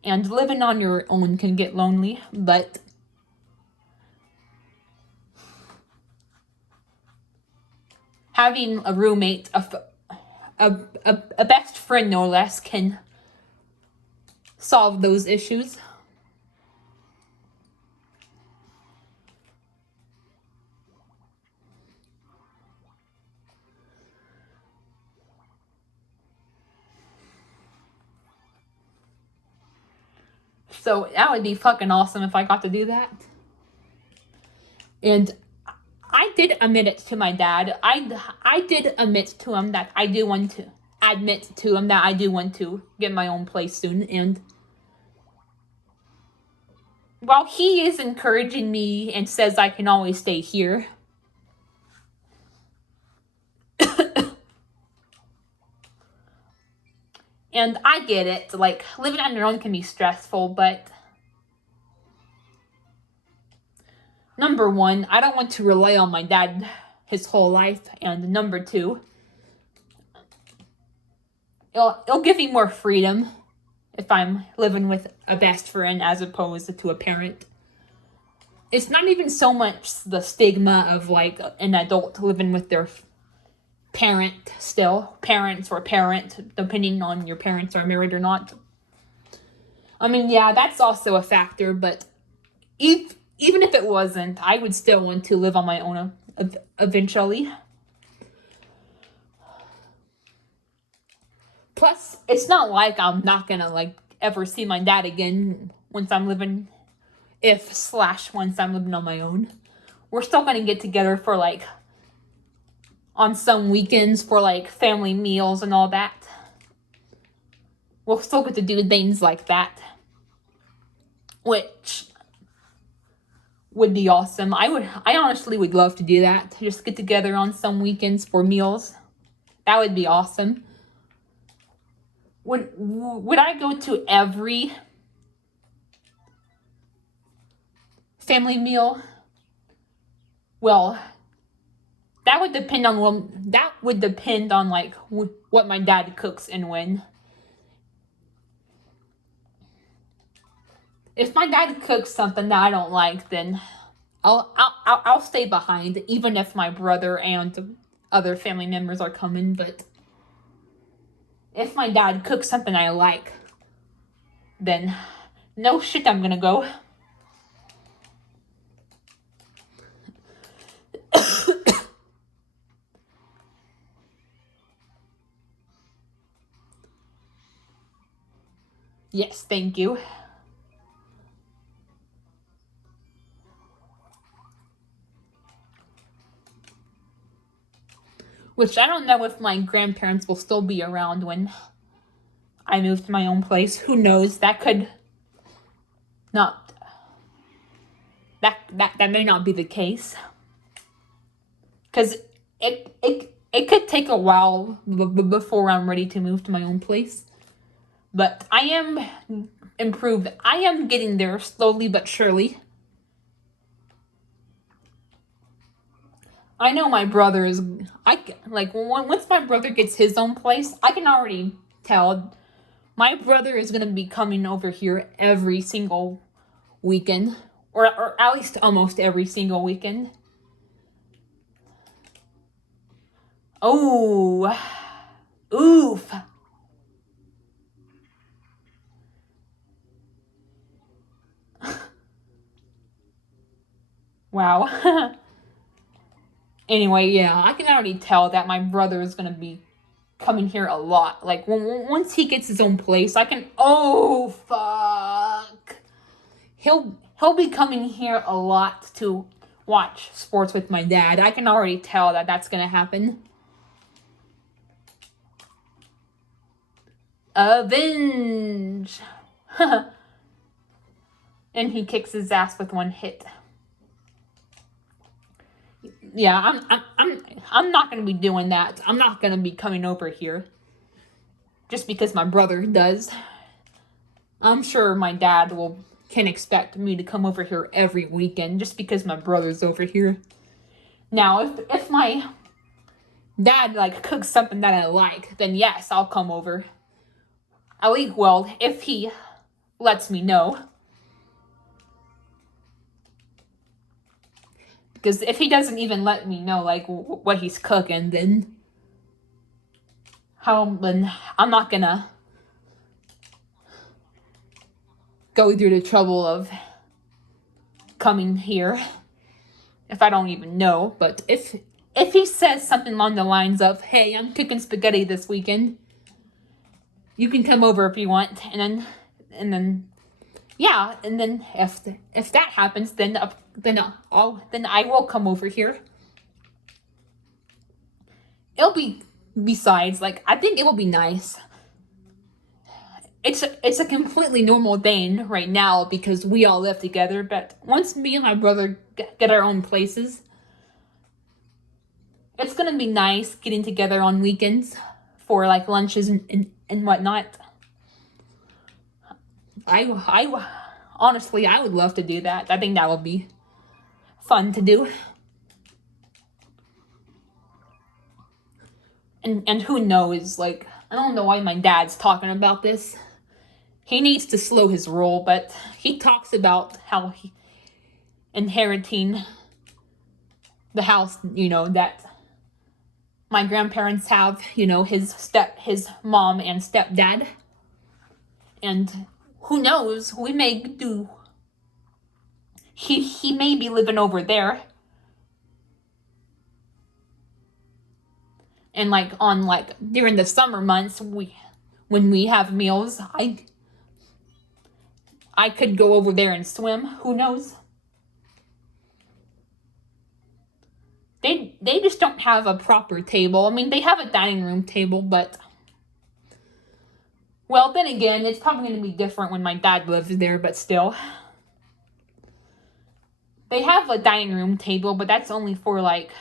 And living on your own can get lonely, but having a roommate, a best friend no less, can solve those issues. So that would be fucking awesome if I got to do that. And I did admit it to my dad. I did admit to him that I do want to get my own place soon. And while he is encouraging me and says I can always stay here, and I get it, like, living on your own can be stressful, but number one, I don't want to rely on my dad his whole life, and number two, it'll give me more freedom if I'm living with a best friend as opposed to a parent. It's not even so much the stigma of, like, an adult living with their parent still. Parents or parent, depending on your parents are married or not. I mean, yeah, that's also a factor, but even if it wasn't, I would still want to live on my own eventually. Plus, it's not like I'm not gonna, like, ever see my dad again once I'm living on my own. We're still gonna get together for, like, on some weekends for, like, family meals and all that. We'll still get to do things like that, which would be awesome. I honestly would love to do that. Just get together on some weekends for meals. That would be awesome. Would I go to every family meal? Well, that would depend on like what my dad cooks and when. If my dad cooks something that I don't like, then I'll stay behind, even if my brother and other family members are coming. But if my dad cooks something I like, then no shit, I'm gonna go. Yes, thank you. Which I don't know if my grandparents will still be around when I move to my own place. Who knows? That could not. That may not be the case. Because it could take a while before I'm ready to move to my own place. But I am improved. I am getting there slowly but surely. I know my brother is. Once my brother gets his own place, I can already tell my brother is gonna be coming over here every single weekend, or at least almost every single weekend. Oh, oof. Wow. Anyway, yeah, I can already tell that my brother is gonna be coming here a lot. Like, once he gets his own place, I can. Oh fuck! He'll be coming here a lot to watch sports with my dad. I can already tell that that's gonna happen. Avenge. And he kicks his ass with one hit. Yeah, I'm not going to be doing that. I'm not going to be coming over here just because my brother does. I'm sure my dad can expect me to come over here every weekend just because my brother's over here. Now, if my dad like cooks something that I like, then yes, I'll come over. If he lets me know. Because if he doesn't even let me know like what he's cooking, then I'm not gonna go through the trouble of coming here if I don't even know. But if he says something along the lines of, "Hey, I'm cooking spaghetti this weekend. You can come over if you want," and then if that happens, then I will come over here. Besides, like, I think it will be nice. It's a completely normal thing right now because we all live together, but once me and my brother get our own places, it's gonna be nice getting together on weekends for like lunches and whatnot. I honestly, I would love to do that. I think that would be fun to do. And who knows, like, I don't know why my dad's talking about this. He needs to slow his roll, but he talks about how he inheriting the house, that my grandparents have, his mom and stepdad. And who knows, he may be living over there. And during the summer months, when we have meals, I could go over there and swim. Who knows? They just don't have a proper table. I mean, they have a dining room table, but well, then again, it's probably going to be different when my dad lives there, but still. They have a dining room table, but that's only for like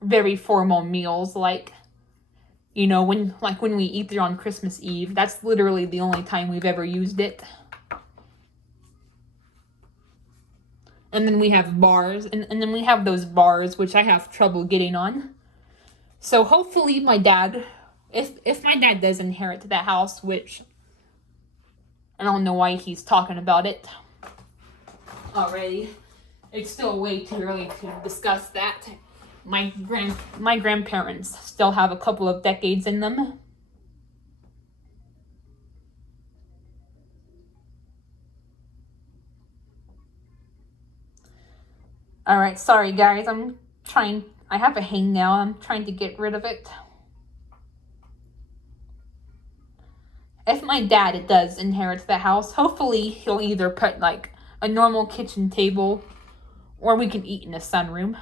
very formal meals, like when we eat there on Christmas Eve. That's literally the only time we've ever used it. And then we have bars, and then we have those bars, which I have trouble getting on. So hopefully my dad, if my dad does inherit that house, which I don't know why he's talking about it already. It's still way too early to discuss that. My grandparents still have a couple of decades in them. Alright, sorry guys, I have a hang now, I'm trying to get rid of it. If my dad does inherit the house, hopefully he'll either put like a normal kitchen table, or we can eat in the sunroom.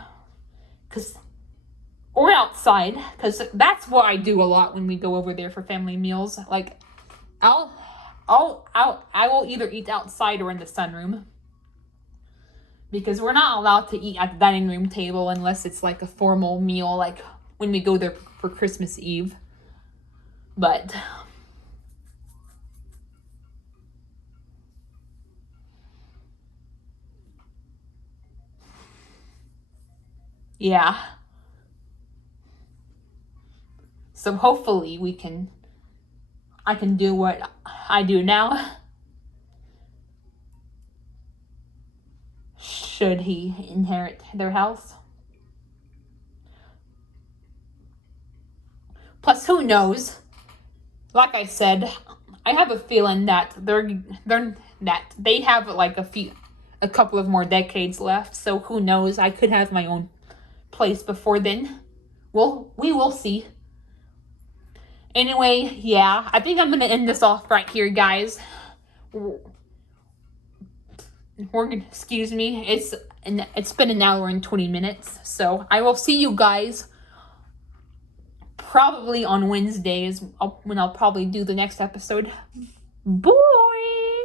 Or outside, because that's what I do a lot when we go over there for family meals. Like, I will either eat outside or in the sunroom. Because we're not allowed to eat at the dining room table unless it's like a formal meal, like when we go there for Christmas Eve. But yeah. So hopefully I can do what I do now. Should he inherit their house. Plus, who knows? Like I said, I have a feeling that they have like a couple of more decades left. So who knows? I could have my own place before then. Well, we will see. Anyway, yeah, I think I'm gonna end this off right here, guys. Excuse me, it's been an hour and 20 minutes, so I will see you guys probably on Wednesdays when I'll probably do the next episode. Bye!